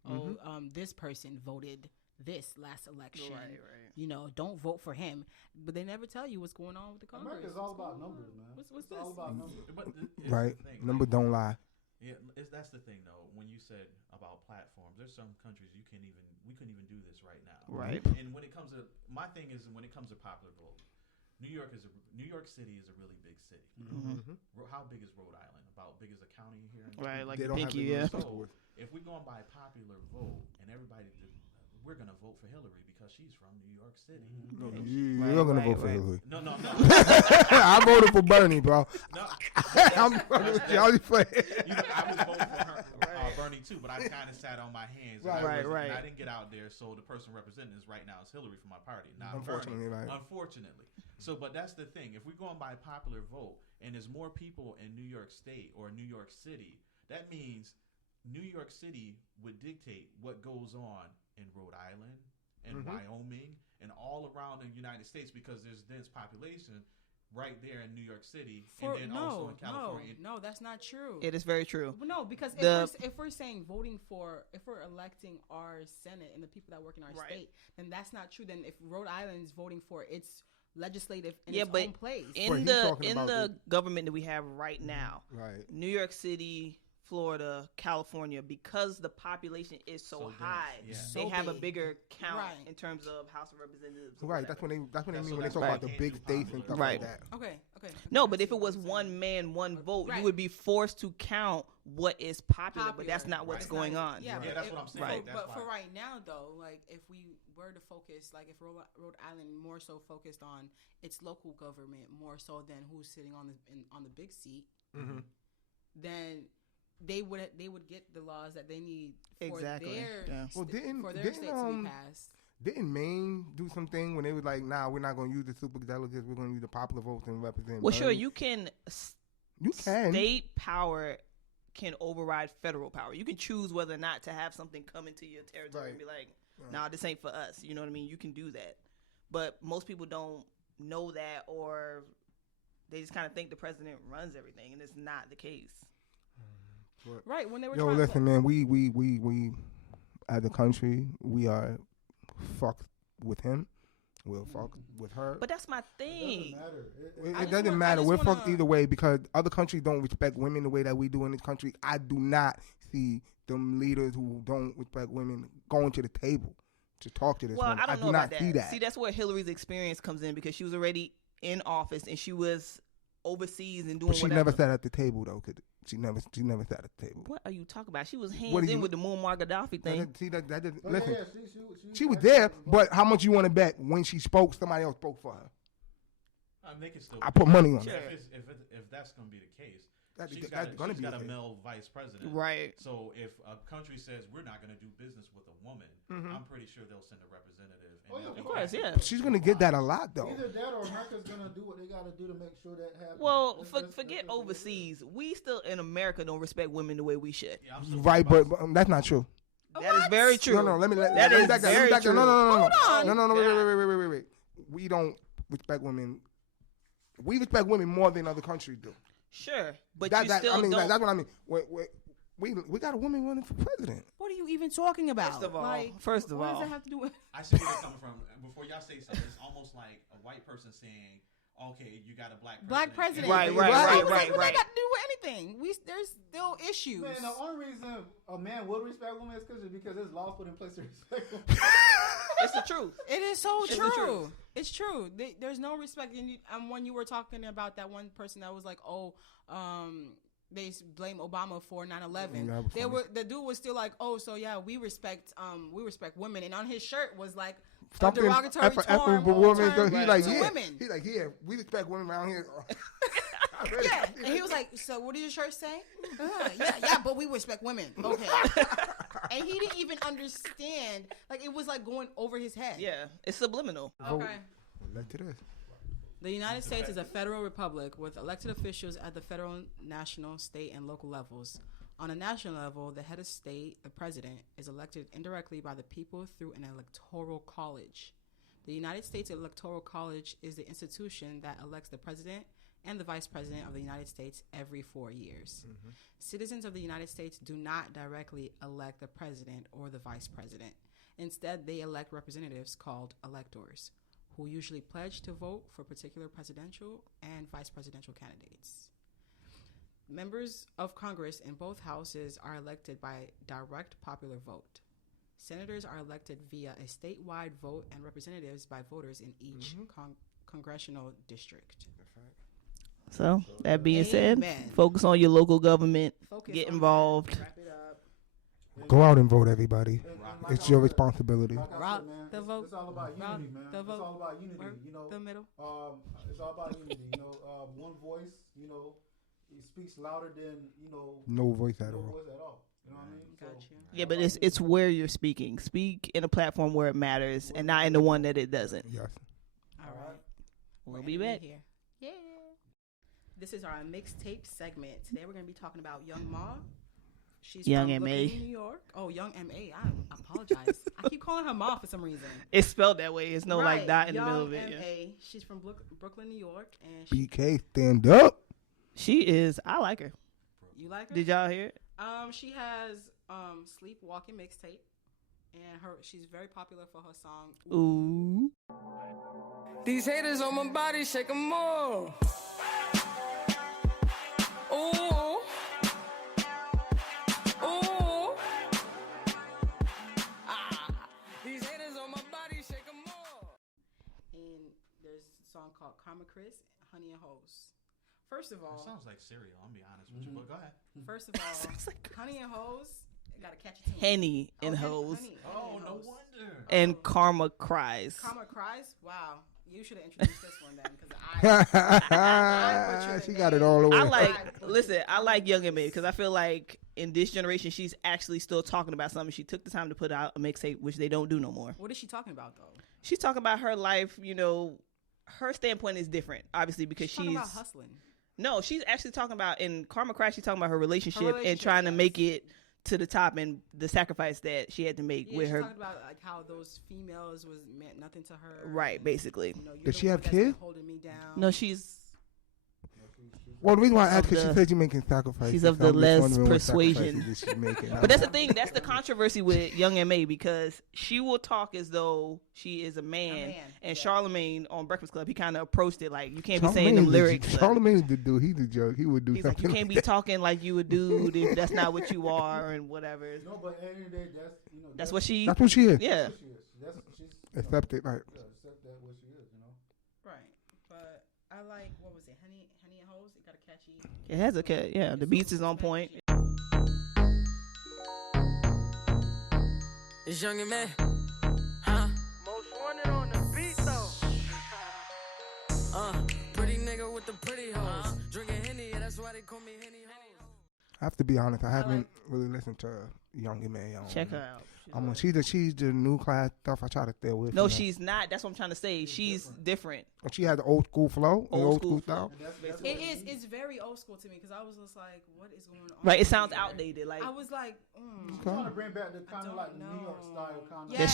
Mm-hmm. This person voted this last election. Right. You know, don't vote for him. But they never tell you what's going on with the Congress. America's all What's about going on? numbers, man. What's It's this? all about numbers. But it's Right? the thing, Number don't lie. Yeah, that's the thing though. When you said about platforms, there's some countries we couldn't even do this right now. Right. And when it comes to my thing is when it comes to popular vote, New York City is a really big city. How big is Rhode Island? About big as a county here. Right, like They don't have Pinky, any yeah. stores. If we're going by popular vote and we're gonna vote for Hillary because she's from New York City. No, Right, you're going to vote for right. Hillary. No. I voted for Bernie, bro. No, I'm fucking with you. I was playing. I was voting for her, Bernie too, but I kind of sat on my hands. And Right, right. And I didn't get out there, so the person representing us right now is Hillary from my party, not Unfortunately, Bernie. right. Unfortunately. So, but that's the thing. If we're going by popular vote, and there's more people in New York State or New York City, that means New York City would dictate what goes on in Rhode Island and Wyoming and all around the United States because there's dense population right there in New York City and then also in California. No, that's not true. It is very true. Well, no, because if we're saying if we're electing our Senate and the people that work in our Right. state, then that's not true. Then if Rhode Island is voting for its legislative in Yeah, its but own place, But In he's the talking in about the the- government that we have right now, Right. New York City, Florida, California, because the population is so So dense, high, yeah. they So have a big. bigger count Right. in terms of House of Representatives. or Right. whatever. That's what they mean so when they that's talk why about they the can't big do states and stuff Right. like that. okay. No, but if it was one man, one vote, Right. you would be forced to count what is popular, but that's Popular. not what's Right. going on. Yeah, Yeah, that's what I'm saying. Right. That's But why. for right now, though, like if we were to focus, like if Rhode Island more so focused on its local government more so than who's sitting on the big seat, then they would get the laws that they need for Exactly, their yeah. Well, for their state to be passed. Didn't Maine do something when they was like, nah, we're not going to use the super delegates. We're going to use the popular votes and represent Well, sure, Bernie? you can. You can. State power can override federal power. You can choose whether or not to have something come into your territory and be like, "Nah, this ain't for us." You know what I mean? You can do that, but most people don't know that, or they just kind of think the president runs everything, and it's not the case. Right, when they were Yo, trying listen, man, we as a country, we are fucked with him. We'll fuck with her. But that's my thing. It doesn't matter. We're fucked either way because other countries don't respect women the way that we do in this country. I do not see them leaders who don't respect women going to the table to talk to this Well, woman. I don't know do about not see that. See, that's where Hillary's experience comes in because she was already in office and she was overseas and doing But she whatever. never sat at the table though. Cause she never sat at the table. What are you talking about? She was What hands do in you- with the Muammar Gaddafi thing. See that listen. Yeah, She was there, but how much you want to bet when she spoke, somebody else spoke for her? They can still. I put money on Sure. it. If that's going to be the case, That's she's gonna got be a the case. male vice president. Right. So if a country says we're not going to do business with a woman, Mm-hmm. I'm pretty sure they'll send a representative. And Oh, yeah, they'll of be course, happy. yeah. She's gonna get that a lot though. Either that or America's gonna do what they gotta do to make sure that happens. Well, That's forget just what it is. overseas. We still in America don't respect women the way we should. Yeah, I'm still Right, worried but, about- but that's not true. That is very true. No, let me That let me is back that. Let me very back that. true. No, wait. We don't respect women. We respect women more than other countries do. Sure, but That, you that, still I mean, don't. that's what I mean. We got a woman running for president. What are you even talking about? First of all, what does that have to do with? I see where they're coming from. Before y'all say something, it's almost like a white person saying, "Okay, you got a black president." Right. What that right. got to do with anything? There's still issues. Man, the only reason a man would respect women is because there's laws put in place to respect women. It's the truth. It is so It's the true. truth. It's true. There's no respect. And when you were talking about that one person that was like, they blame Obama for 9/11. That was funny. The dude was still like, oh, so yeah, we respect women, and on his shirt was like Something a derogatory term women. to He like, yeah. women. He like, yeah, we respect women around here. Yeah, and he was like, so what does your shirt say? Yeah, but we respect women. Okay. And he didn't even understand. Like, it was like going over his head. Yeah, it's subliminal. Okay. Led to this. The United States is a federal republic with elected officials at the federal, national, state, and local levels. On a national level, the head of state, the president, is elected indirectly by the people through an electoral college. The United States Electoral College is the institution that elects the president and the vice president of the United States every 4 years. Mm-hmm. Citizens of the United States do not directly elect the president or the vice president. Instead, they elect representatives called electors, who usually pledge to vote for particular presidential and vice presidential candidates. Members of Congress in both houses are elected by direct popular vote. Senators are elected via a statewide vote and representatives by voters in each congressional district. So that being said, Amen. focus on your local government. Focus Get on involved. that. Wrap it up. Go out and vote, everybody. Like It's I your said- responsibility. Like I Rock said, man, the vote. It's all about Rock unity, man. the It's vote. all about unity. Work You know, the middle. it's all about unity. You know, one voice. You know, it speaks louder than No voice at no all. voice at all. You know what I mean? Got you. Yeah, but it's where you're speaking. Speak in a platform where it matters, and not in the one that it doesn't. Yes. All right. We'll We're be ending back. here. Yeah. This is our mixtape segment. Today we're going to be talking about Young Ma. She's Young from M.A. Brooklyn, New York. Oh, Young M.A. I apologize. I keep calling her Ma for some reason. It's spelled that way. It's no like Right. dot in the Young middle of it. Yeah. M.A. She's from Brooklyn, New York. And she, BK, stand up. She is. I like her. you like her? Did y'all hear it? She has Sleepwalking mixtape. And she's very popular for her song. Ooh. These haters on my body, shake 'em more. Ooh. Ooh. These haters on my body, shake 'em more. And there's a song called Karma Chris, Honey and Hoes. First of That all, sounds like cereal. I'm gonna be honest with you, but go ahead. First of all, Honey and Hoes, gotta catch a team. Henny and Honey- hoes. Honey Oh, and no Hoes. wonder. And Karma cries. Karma Cries? Wow. You should have introduced this one then, because I She got it all the way. I like Young M.A. because I feel like in this generation she's actually still talking about something. She took the time to put out a mixtape, which they don't do no more. What is she talking about, though? She's talking about her life. You know, her standpoint is different, obviously, because She's talking about hustling. No, she's actually talking about in Karma Crash. She's talking about her relationship, and relationship, trying to yes. make it to the top and the sacrifice that she had to make Yeah, with she's her. talking about like how those females meant nothing to her. Right, and, basically. You know, you're Does the she one have that's been kids? Holding me down. No, she's Well, the reason why I asked, Of because she the- said you're making sacrifices. she's of so the I'm just less wondering what persuasion. sacrifices she's making. But that's the thing. That's the controversy with Young M.A. because she will talk as though she is a man. And yeah. Charlemagne on Breakfast Club, he kind of approached it like, you can't be saying them lyrics. Charlemagne is the dude. He's the joke. He would do He's like, something. you can't be talking like you a dude if that's not what you are and whatever. No, but at the end of the day, That's what she. That's what she is. Yeah. She is. She's Accept it. Right. Yeah, accept that what she is. You know. Right. But I like, what was it, Honey and Hoes? It got a catchy. It has a cat. Yeah, the beats is on point. It's Young and Man. Huh? Most wanted on the beat though. Pretty nigga with the pretty hoes. Drinking Henny, yeah, that's why they call me Henny Hoes. I have to be honest. I haven't really listened to Young and Man. Check her out. She's the new class stuff. I try to stay away from. No, that. she's not. That's what I'm trying to say. She's different. She had the old school flow, Old old school school style. It is. It's very old school to me because I was just like, what is going on? Right. It sounds outdated. Like I was like, I'm trying to bring back the kind of don't like the New York know. style kind of. Yeah.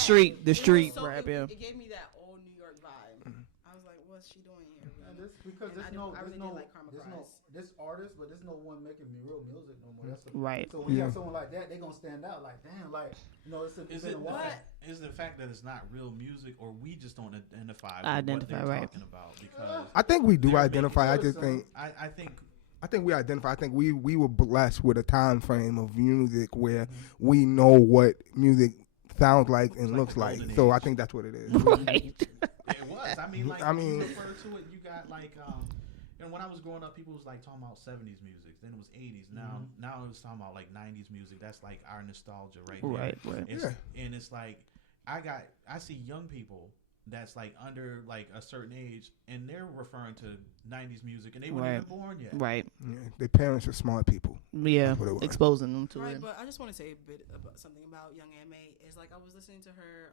the street So rap. Yeah. it gave me that old New York vibe. I was like, what's she doing here? And this because And I really did like Karma Price. this artist, but there's no one making real music no more. That's the, Right. So when you Yeah. have someone like that, they're gonna stand out. Like damn, like it's been a while. Is the fact that it's not real music, or we just don't identify with Identify, what they're right. talking about? Because I think we do They're identify. I making just think. I think I think we identify. I think we were blessed with a time frame of music where we know what music sounds like and like looks the like. golden So age. I think that's what it is. Right. it was. I mean, like I mean- you refer to it, you got like when I was growing up, people was like talking about 70s music. Then it was 80s. Now it's talking about like 90s music. That's like our nostalgia right there. Right. It's, Yeah. And it's like I see young people that's like under like a certain age, and they're referring to 90s music, and they weren't even born yet. Right. Yeah, their parents are smart people. Yeah. That's what it was. Exposing them to Right, it. but I just want to say a bit about something about Young M.A. Is like I was listening to her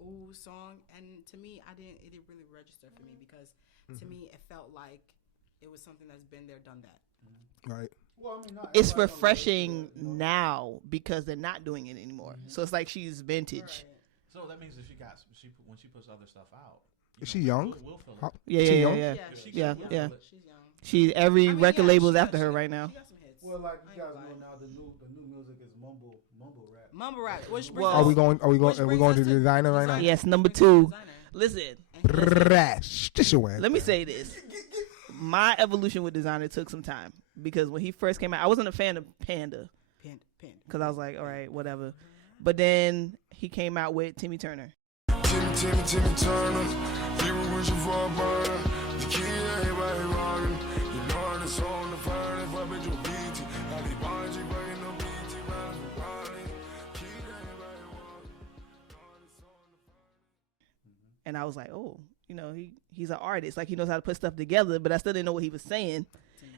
Ooh song, and to me, it didn't really register for me because to me it felt like it was something that's been there, done that. Right. Well, I mean, not It's everybody refreshing knows that, now because they're not doing it anymore. So it's like she's vintage. Right. So that means if when she puts other stuff out, Is she young? We'll feel it. How- Yeah, She yeah, young? yeah. If she Yeah, gets it, yeah. we'll feel it. She's young. She every I mean, record yeah, label's she after got- her she right got- now. She got some hits. Well, like I you ain't guys gonna know lie. now, the new music is mumble rap. Mumble rap. Which brings Well- Are we us- going? Are we going? which Are we brings going us to designer right now? designer. Yes, number Brings us to 2. designer. Listen, Brash. This your way. let me say this. My evolution with designer took some time because when he first came out, I wasn't a fan of Panda Pin. because I was like, all right, whatever. But then he came out with Timmy Turner. Timmy Turner, people wishing for a burner. The key, everybody running. You know it's on the fire, if I bet you beat it. I be buying you, buying no beat it, running for running. Key, everybody running. And I was like, oh, he's an artist. Like, he knows how to put stuff together, but I still didn't know what he was saying.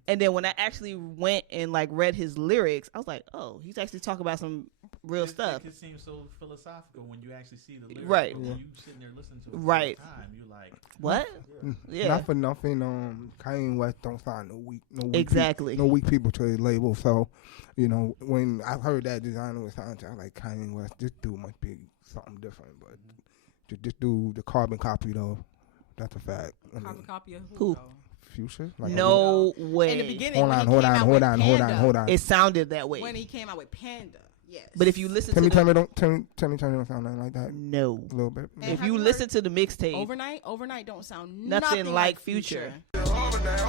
And then when I actually went and, like, read his lyrics, I was like, oh, he's actually talking about some real stuff. It seems so philosophical when you actually see the lyrics. Right. But when you sitting there listening to it Right. for the time, you're like, What? Yeah. Not for nothing. Kanye West don't sign no weak Exactly. no weak people to his label. So, when I heard that designer was signed, I was like, Kanye West, this dude must be something different. But this dude, the carbon copy though, that's a fact. I Carbon mean, copy of Who? though? Future. Like, No In the way. beginning, Hold when on, he hold came on, out hold with on, hold on, Panda, hold on. It sounded that way. When he came out with Panda, yes. But if you listen Timmy to Turner don't Timmy Turner don't sound nothing like that. no. A little bit. And If have you you listen heard to the mixtape, Overnight don't sound Nothing like Future. Overnight,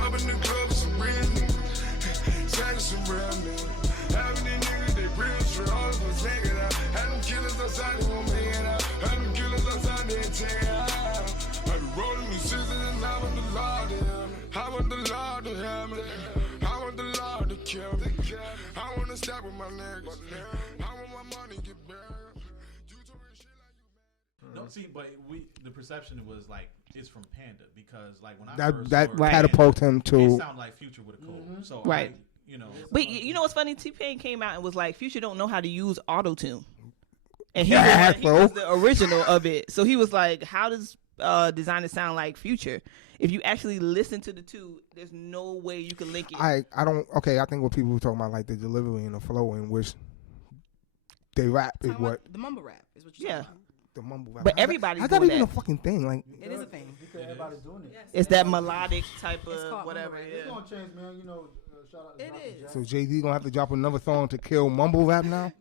up in the club, some real niggas. Saying some real niggas. Having these niggas, they real straight, all of us take it out. Had them killers outside, they won't make it out. Had them killers outside, they take it out. I be rolling me scissors and I want the Lord to hear me. I want the Lord to hear me. I want the Lord to kill me. I want to stop with my niggas. I want my money get buried. You talking shit like you mad. no, see, but the perception was like, it's from Panda because like when I That first that heard catapulted him it to. sounded like Future with a cold. So Right. you know. but you know what's funny? T-Pain came out and was like, Future don't know how to use auto-tune. And he, Yeah, was, he was the original of it. So he was like, how does designer sound like Future? If you actually listen to the two, there's no way you can link it. I don't. Okay, I think what people were talking about, like the delivery and the flow in which they rap is Talking what about the mumble rap is what you're Yeah. talking about. the mumble rap. But everybody's How's that doing even that. a fucking thing? Like, It is a thing. Because everybody's doing it. Yes, It's it that is. melodic type It's of called whatever. mumble rap. Yeah. It's gonna change, man. Shout out to It Dr. is. Jack. so Jay-Z gonna have to drop another song to kill mumble rap now?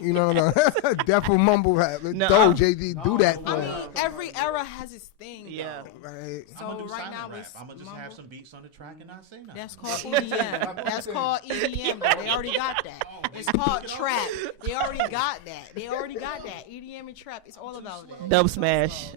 You know what I'm saying? Death of mumble rap. Let's No. go, Jay-Z. Do that I for mean, him. every era has its thing. Yeah. Though. Right. So I'm gonna do right silent now rap. it's I'm gonna just have mumble. some beats on the track and not say nothing. That's called EDM. That's called EDM. Though. They already got that. It's called trap. They already got that. EDM and trap. It's all about that. Dub smash.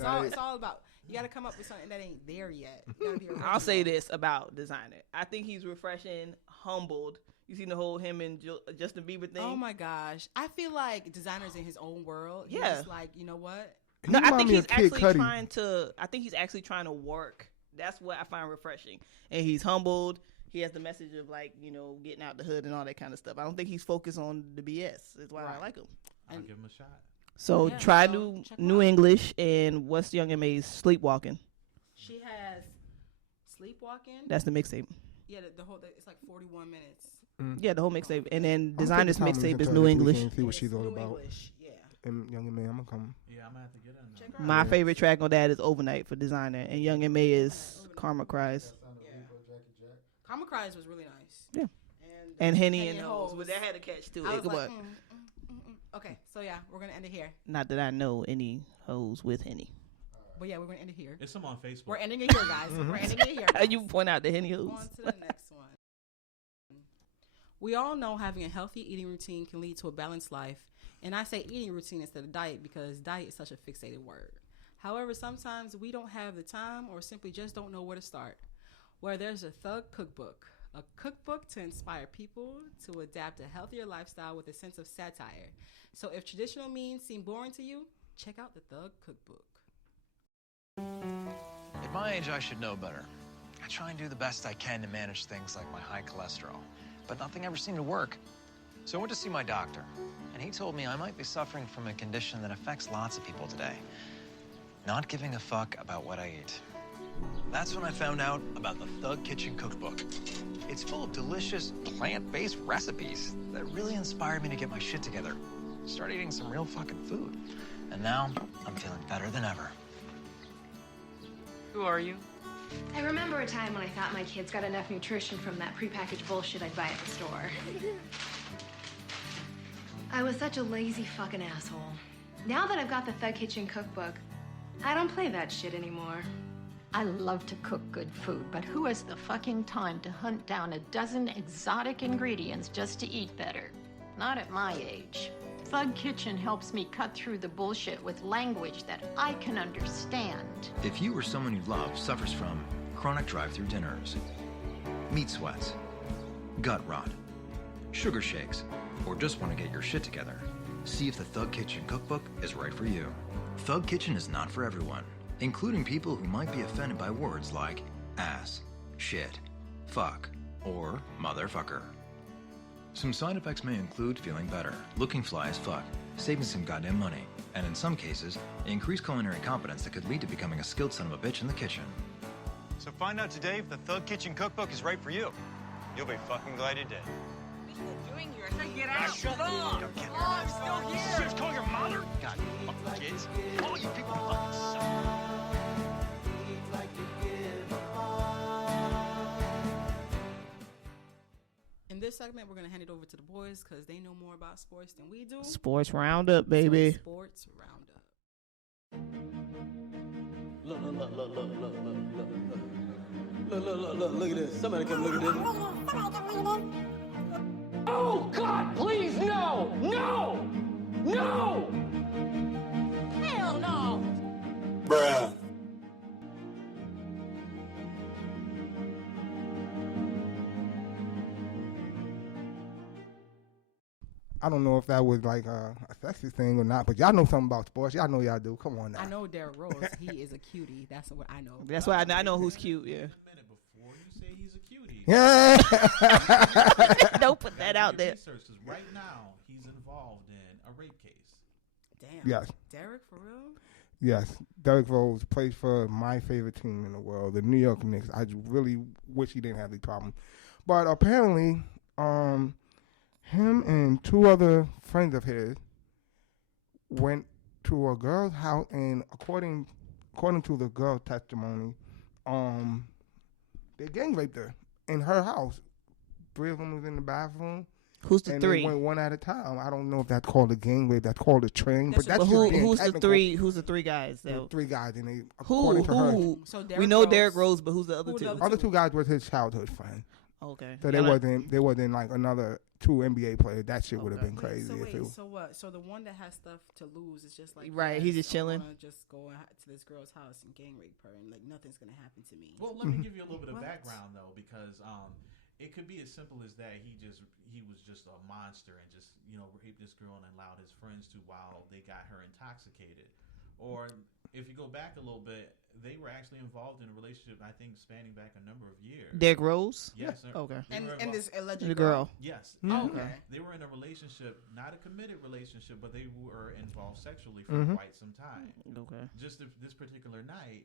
It's all about, you got to come up with something that ain't there yet. You gotta be I'll say original. this about Designer. I think he's refreshing, humbled. You seen the whole him and Justin Bieber thing? Oh my gosh. I feel like Designer's in his own world. He's Yeah. just like, you know what? He No, I remind think me he's of Kid actually Cudi. trying to. I think he's actually trying to work. That's what I find refreshing. And he's humbled. He has the message of like, you know, getting out the hood and all that kind of stuff. I don't think he's focused on the BS. That's why I Right. like him. I'll give him a shot. So Yeah, try so check him new out. English and what's Young M.A.'s Sleepwalking. She has Sleepwalking. That's the mixtape. Yeah, the whole, it's like 41 minutes. Yeah, the whole mixtape. And then I'm gonna take Designer's the time to mixtape listen is to New her this English. weekend and see what she's all New about. English, yeah. And Young M.A., I'm gonna come. Yeah, I'm gonna have to get in there. Check her out. My favorite track on that is Overnight for Designer. And Young M.A. is Karma Cries. Karma Cries was really nice. Yeah. And, And Henny and Hoes. Hoes. But that had a catch to I it. was Come like, on. Okay, so yeah, we're going to end it here. Not that I know any hoes with Henny. But yeah, we're going to end it here. It's some on Facebook. We're ending it here, guys. We're ending it here. How you point out the Henny hoes? On to the next one. We all know having a healthy eating routine can lead to a balanced life. And I say eating routine instead of diet because diet is such a fixated word. However, sometimes we don't have the time or simply just don't know where to start. Where there's a Thug Cookbook, a cookbook to inspire people to adapt a healthier lifestyle with a sense of satire. So if traditional means seem boring to you, check out the Thug Cookbook. At my age, I should know better. I try and do the best I can to manage things like my high cholesterol, but nothing ever seemed to work. So I went to see my doctor, and he told me I might be suffering from a condition that affects lots of people today. Not giving a fuck about what I eat. That's when I found out about the Thug Kitchen Cookbook. It's full of delicious, plant-based recipes that really inspired me to get my shit together. Start eating some real fucking food. And now, I'm feeling better than ever. Who are you? I remember a time when I thought my kids got enough nutrition from that prepackaged bullshit I'd buy at the store. I was such a lazy fucking asshole. Now that I've got the Thug Kitchen Cookbook, I don't play that shit anymore. I love to cook good food, but who has the fucking time to hunt down a dozen exotic ingredients just to eat better? Not at my age. Thug Kitchen helps me cut through the bullshit with language that I can understand. If you or someone you love suffers from chronic drive-through dinners, meat sweats, gut rot, sugar shakes, or just want to get your shit together, see if the Thug Kitchen Cookbook is right for you. Thug Kitchen is not for everyone, including people who might be offended by words like ass, shit, fuck, or motherfucker. Some side effects may include feeling better, looking fly as fuck, saving some goddamn money, and in some cases, increased culinary competence that could lead to becoming a skilled son of a bitch in the kitchen. So find out today if the Thug Kitchen Cookbook is right for you. You'll be fucking glad you did. What are you doing here? I said get out. Shut up! Oh, I'm still here. Shit, call your mother? God, you fucking kids. All you people fucking suck. In this segment, we're going to hand it over to the boys because they know more about sports than we do. Sports Roundup, baby. So sports Roundup. Look, look, look, look, look, look, look, look, look, look, look, look, look at this. Somebody come look at this. Oh, God, please, no! No! No! Hell no! Bruh. I don't know if that was like a sexy thing or not, but y'all know something about sports. Y'all know y'all do. Come on now. I know Derrick Rose. He is a cutie. That's what I know. That's why I know who's cute, yeah. Before you say he's a cutie. Yeah. Don't put that out there. Research, 'cause right now he's involved in a rape case. Damn. Yes. Derrick, for real? Yes. Derrick Rose plays for my favorite team in the world, the New York Knicks. I really wish he didn't have these problems. But apparently, him and two other friends of his went to a girl's house, and according to the girl's testimony, they gang raped her in her house. 3 of them was in the bathroom. Who's the and 3? They went one at a time. I don't know if that's called a gang rape. That's called a train. But that's who's just the 3? Who's the 3 guys? The 3 guys, and they Who? according to her, So we know Derrick Rose, but who's the other 2? other 2 guys was his childhood friend. Okay. So they wasn't like another 2 NBA players. That shit would have been crazy. So what? So the one that has stuff to lose is just like, right, he's just chilling. I want to just go to this girl's house and gang rape her, and like nothing's gonna happen to me. Well, let me give you a little bit of background though, because it could be as simple as that. He was just a monster and just raped this girl and allowed his friends to while they got her intoxicated. Or if you go back a little bit, they were actually involved in a relationship, I think, spanning back a number of years. Derrick Rose? Yes. Okay. And this alleged girl? Yes. Oh, okay. They were in a relationship, not a committed relationship, but they were involved sexually for quite some time. Okay. Just this particular night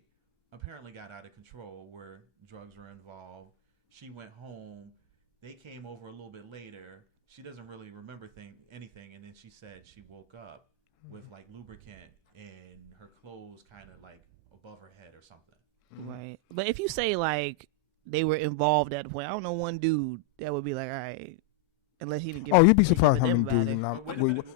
apparently got out of control where drugs were involved. She went home. They came over a little bit later. She doesn't really remember anything, and then she said she woke up with like lubricant and her clothes kind of like above her head or something. Right. But if you say like they were involved at the point, I don't know one dude that would be like, all right, unless he didn't give. Oh, you'd be surprised how many dudes.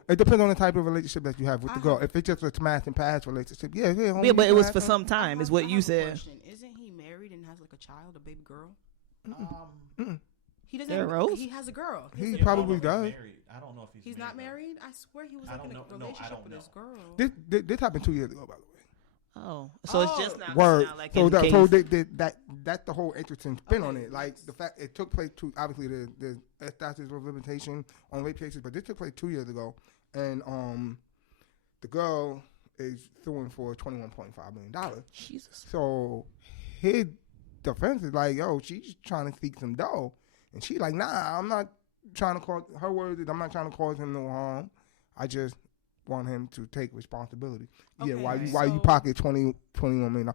It depends on the type of relationship that you have with the girl. If it's just a smash and pass relationship, yeah. But it was for some time, is what you said. Isn't he married and has like a child, a baby girl? He doesn't. Derrick Rose? He has a girl. He probably does. I don't know if he's not married. I swear he was like in a relationship with this girl. This happened 2 years ago, by the way. Oh, so it's just not word. Like So case. that's the whole interesting spin on it. Like the fact it took place obviously the statute of limitation on rape cases, but this took place 2 years ago, and the girl is suing for $21.5 million. Jesus. So his defense is like, yo, she's trying to seek some dough, and she like, nah, I'm not trying to cause. Her words is, I'm not trying to cause him no harm. I just want him to take responsibility. Okay, why you pocket $21 million?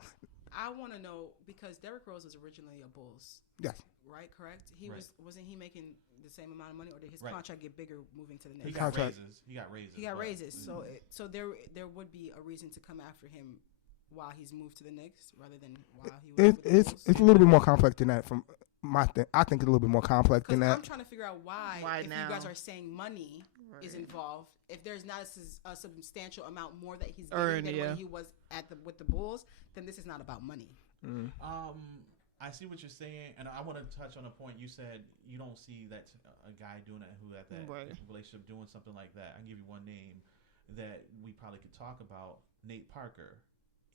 I want to know because Derrick Rose was originally a Bulls. Yes. Right. Correct. Wasn't he making the same amount of money, or did his contract get bigger moving to the next? He got raises. He got raises. So there would be a reason to come after him while he's moved to the Knicks rather than while he was. It's a little bit more complex than that. From my thing, I think it's a little bit more complex than that. I'm trying to figure out why if now? you guys are saying money is involved, if there's not a substantial amount more that he's getting than when he was with the Bulls, then this is not about money. I see what you're saying, and I want to touch on a point. You said you don't see that a guy doing that who had that relationship doing something like that. I can give you one name that we probably could talk about. Nate Parker.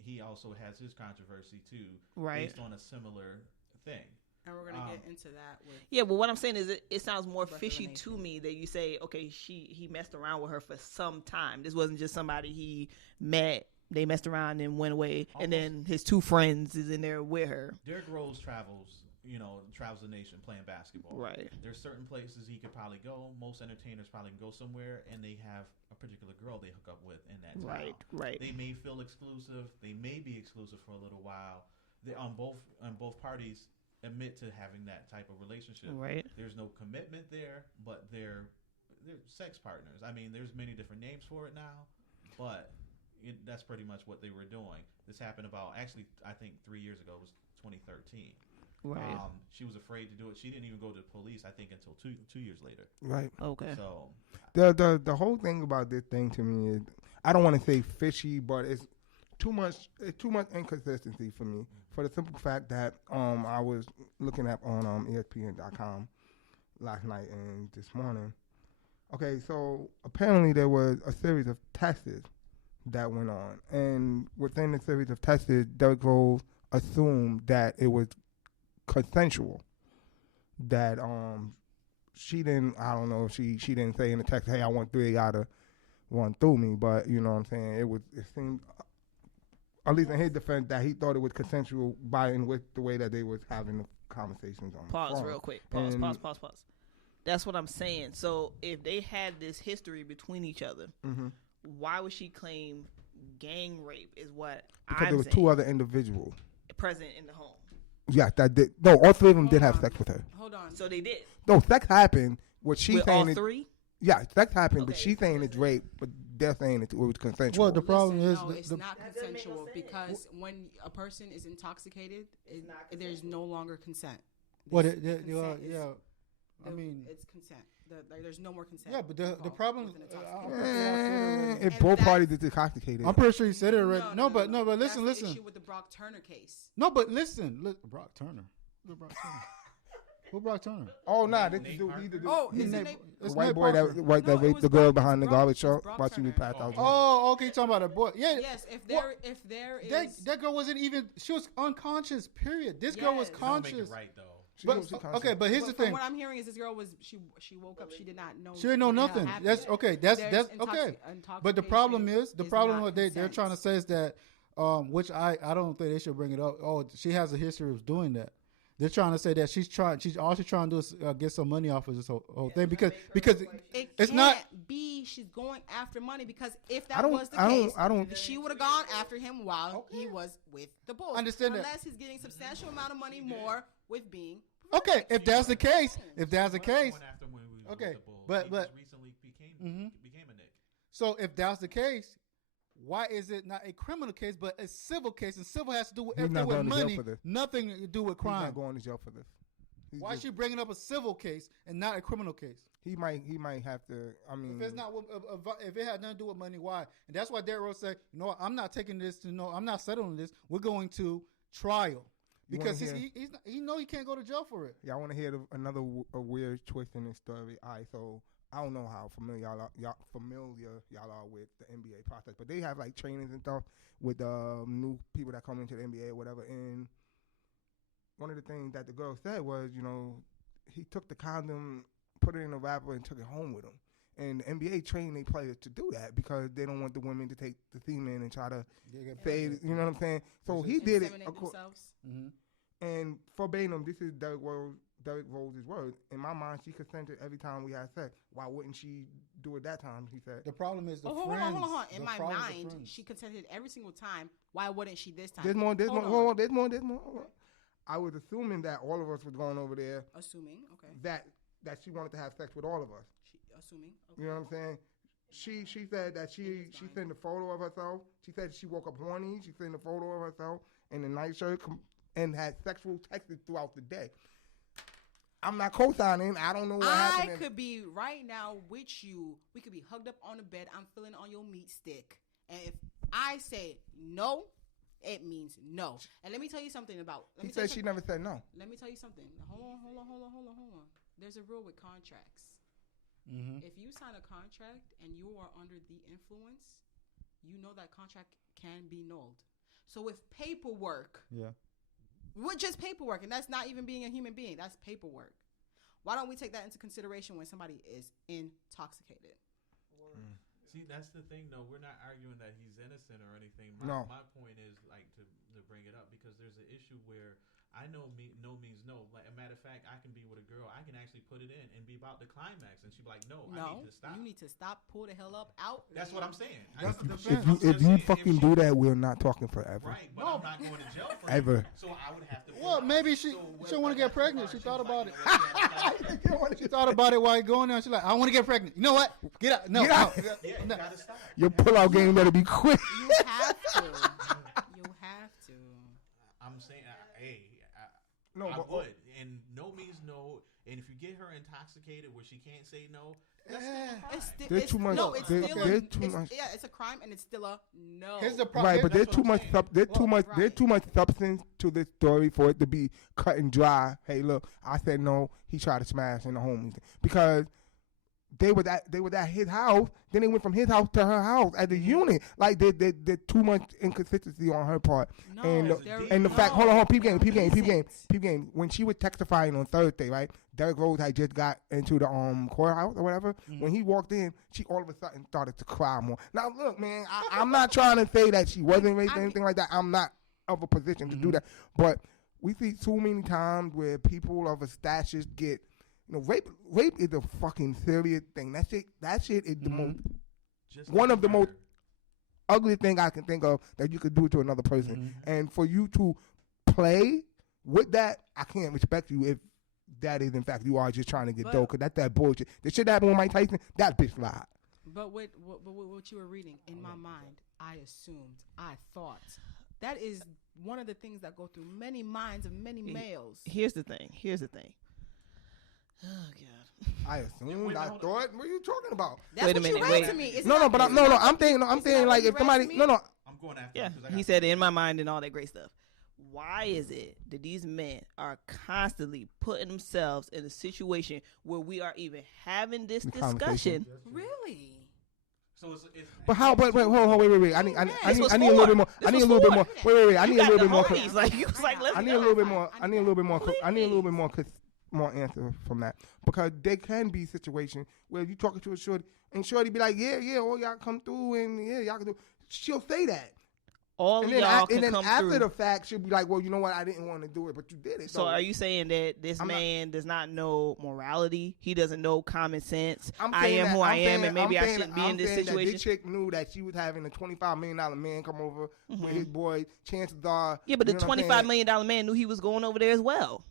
He also has his controversy too, based on a similar thing. And we're gonna get into that. But what I'm saying is, it sounds more fishy to me that you say, okay, he messed around with her for some time. This wasn't just somebody he met. They messed around and went away, and then his 2 friends is in there with her. Derrick Rose travels the nation playing basketball. Right. There's certain places he could probably go. Most entertainers probably go somewhere, and they have a particular girl they hook up with in that town. Right. They may feel exclusive. They may be exclusive for a little while. They on both parties admit to having that type of relationship. Right. There's no commitment there, but they're sex partners. I mean, there's many different names for it now, but that's pretty much what they were doing. This happened I think 3 years ago. It was 2013. Right. She was afraid to do it. She didn't even go to the police, I think, until two years later. Right. Okay. So the whole thing about this thing to me is, I don't want to say fishy, but it's too much inconsistency for me, for the simple fact that I was looking at on ESPN.com last night and this morning. Okay, so apparently there was a series of tests that went on, and within the series of tests, Derrick Rose assumed that it was consensual. That she didn't. I don't know if she didn't say in the text, "Hey, I want 3 out of 1 through me," but you know what I'm saying. It seemed, at least in his defense, that he thought it was consensual by and with the way that they was having the conversations on. Pause real quick. Pause. That's what I'm saying. So if they had this history between each other, why would she claim gang rape? Is what because I'm there was saying. 2 other individuals Present in the home. Yeah, that did. No, all 3 of them did have sex with her. Hold on. So they did. No, sex happened. What she's with saying all is 3? Yeah, sex happened, but she's saying it's rape, but they're saying it was consensual. Well, the problem is it's not consensual because when a person is intoxicated, there's no longer consent. Well, I mean, it's consent. There's no more consent. Yeah, but the problem if both parties is intoxicated. I'm pretty sure you said it already. No, but listen. That's the issue with the Brock Turner case. No, but listen, Brock Turner. Who Brock Turner? Oh, nah, this is the Oh, is it Nate- Nate? it's white Nate boy Parker. that No, it raped was the girl Brock- behind the it's Brock- garbage it's truck Brock while she was Turner. passed out. Oh, okay, you talking about a boy? Yeah. Yes, if there is That girl wasn't even. She was unconscious. Period. This girl was Yes. Don't make it conscious. right though. Okay, but here's the from thing. what I'm hearing is this girl was she woke up, she did not know. She didn't know what the hell nothing. happened. That's okay. That's There's okay. intoxication But the problem is not what they're consent. trying to say is that, which I don't think they should bring it up. Oh, she has a history of doing that. They're trying to say that she's trying to do is get some money off of this whole thing because It it's can't not. be she's going after money because if I that don't- was the I don't- case, I don't- she would have gone after him while he was with the Bulls. Understand that. unless he's getting substantial amount of money more with being. Okay, if that's the case, Going after when we was okay, with the Bulls. but He but just recently became a Nick. so if that's the case, why is it not a criminal case but a civil case? And civil has to do with He's not everything with going to jail money, for this. nothing to do with He's not crime. going to jail for this. Why is she bringing up a civil case and not a criminal case? He might have to. I mean, If it's not, if it had nothing to do with money, why? And that's why Derrick Rose said, "You know what? I'm not taking this to no. I'm not settling this. We're going to trial because he know he can't go to jail for it." Y'all want to hear another weird twist in this story? All right, so I don't know how familiar y'all are with the NBA process, but they have like trainings and stuff with new people that come into the NBA or whatever. And one of the things that the girl said was, he took the condom, put it in a wrapper, and took it home with him. And the NBA train their players to do that because they don't want the women to take the semen and try to save. You know what I'm saying? So he did it. And verbatim, this is Derrick Rose's words. In my mind, she consented every time we had sex. Why wouldn't she do it that time? He said. The problem is the hold friends. on. In The my problem is the mind, friends. she consented every single time. Why wouldn't she this time? There's more. Hold on. There's more. I was assuming that all of us was going over there. Assuming, okay. That she wanted to have sex with all of us. Assuming. Okay. You know what I'm saying? She said that she sent a photo of herself. She said she woke up horny. She sent a photo of herself in a nightshirt and had sexual texts throughout the day. I'm not co-signing. I don't know what happened. I could be right now with you. We could be hugged up on the bed. I'm feeling on your meat stick. And if I say no, it means no. And let me tell you something about. He said she never said no. Let me tell you something. Hold on. There's a rule with contracts. Mm-hmm. If you sign a contract and you are under the influence, you know that contract can be nulled. So with paperwork, with just paperwork, and that's not even being a human being, that's paperwork. Why don't we take that into consideration when somebody is intoxicated? See, that's the thing, though. We're not arguing that he's innocent or anything. My point is, like, to bring it up because there's an issue where I know no means no. Like, a matter of fact, I can be with a girl. I can actually put it in and be about the climax, and she'd be like, "No, I need to stop. You need to stop. Pull the hell up. Out." That's what I'm saying. If you fucking do that, we're not talking forever. Right, but I'm not going to jail for ever. it. So I would have to. Well, maybe she want to get pregnant. She thought about it. She thought about it while you're going there. She's like, "I want to get pregnant." You know what? Get out. No, Get out. no. Yeah, you gotta stop. Your pullout game better be quick. You have to. You have to. I'm saying, No, I but- would, and no means no. And if you get her intoxicated where she can't say no, that's still a crime. There's too much. No, it's There's still too much. Yeah, it's a crime, and it's still a no. Here's the problem. Right, but there's That's too what much. I'm saying. There's too much substance to this story for it to be cut and dry. Hey, look, I said no. He tried to smash in the homies because they was at his house. Then they went from his house to her house as a unit. Like there's too much inconsistency on her part. No, and the fact. Hold on. Peep game. When she was testifying on Thursday, right? Derrick Rose had just got into the courthouse or whatever. Mm-hmm. When he walked in, she all of a sudden started to cry more. Now look, man, I'm not trying to say that she wasn't raped or anything like that. I'm not of a position to do that. But we see too many times where people of a status get. Rape is a fucking serious thing. That shit is the most one of the most ugly thing I can think of that you could do to another person. And for you to play with that, I can't respect you if that is in fact you are just trying to get dough. Cause that's that bullshit. The shit that happened with Mike Tyson, that bitch lied. But with what you were reading, in my mind, I assumed, I thought. That is one of the things that go through many minds of many males. Here's the thing. Oh God! I assumed. I thought. What are you talking about? That's wait a what minute. you read Wait. to me. It's No, not- but it's no. not- I'm saying it's like not if what somebody. you read to me? No. I'm going after. Yeah, him 'cause I he got said in my mind and all that great stuff. why is it that these men are constantly putting themselves in a situation where we are even having this discussion? Really? So it's But how? But wait, hold on, wait. I need a little bit more. I need a little bit more. Wait. I need a little bit more. Like you was like, let's I need a little bit more. I need a little bit more. I need a little bit more answer from that, because there can be situations where you talking to a shorty and shorty be like, yeah, oh y'all come through and yeah y'all can do. She'll say that. All and y'all then, can and then come after through. the fact, she'll be like, well, you know what? I didn't want to do it, but you did it. So are you saying that this man does not know morality? He doesn't know common sense? I am who I am, and maybe I shouldn't be in this situation? That this chick knew that she was having a $25 million man come over with his boy. Chances are... Yeah, but the $25 million man knew he was going over there as well.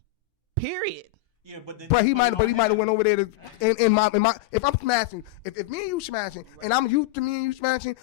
Period. Yeah, but he might have went over there to in my if I'm smashing, if me and you smashing, and I'm used to me and you smashing,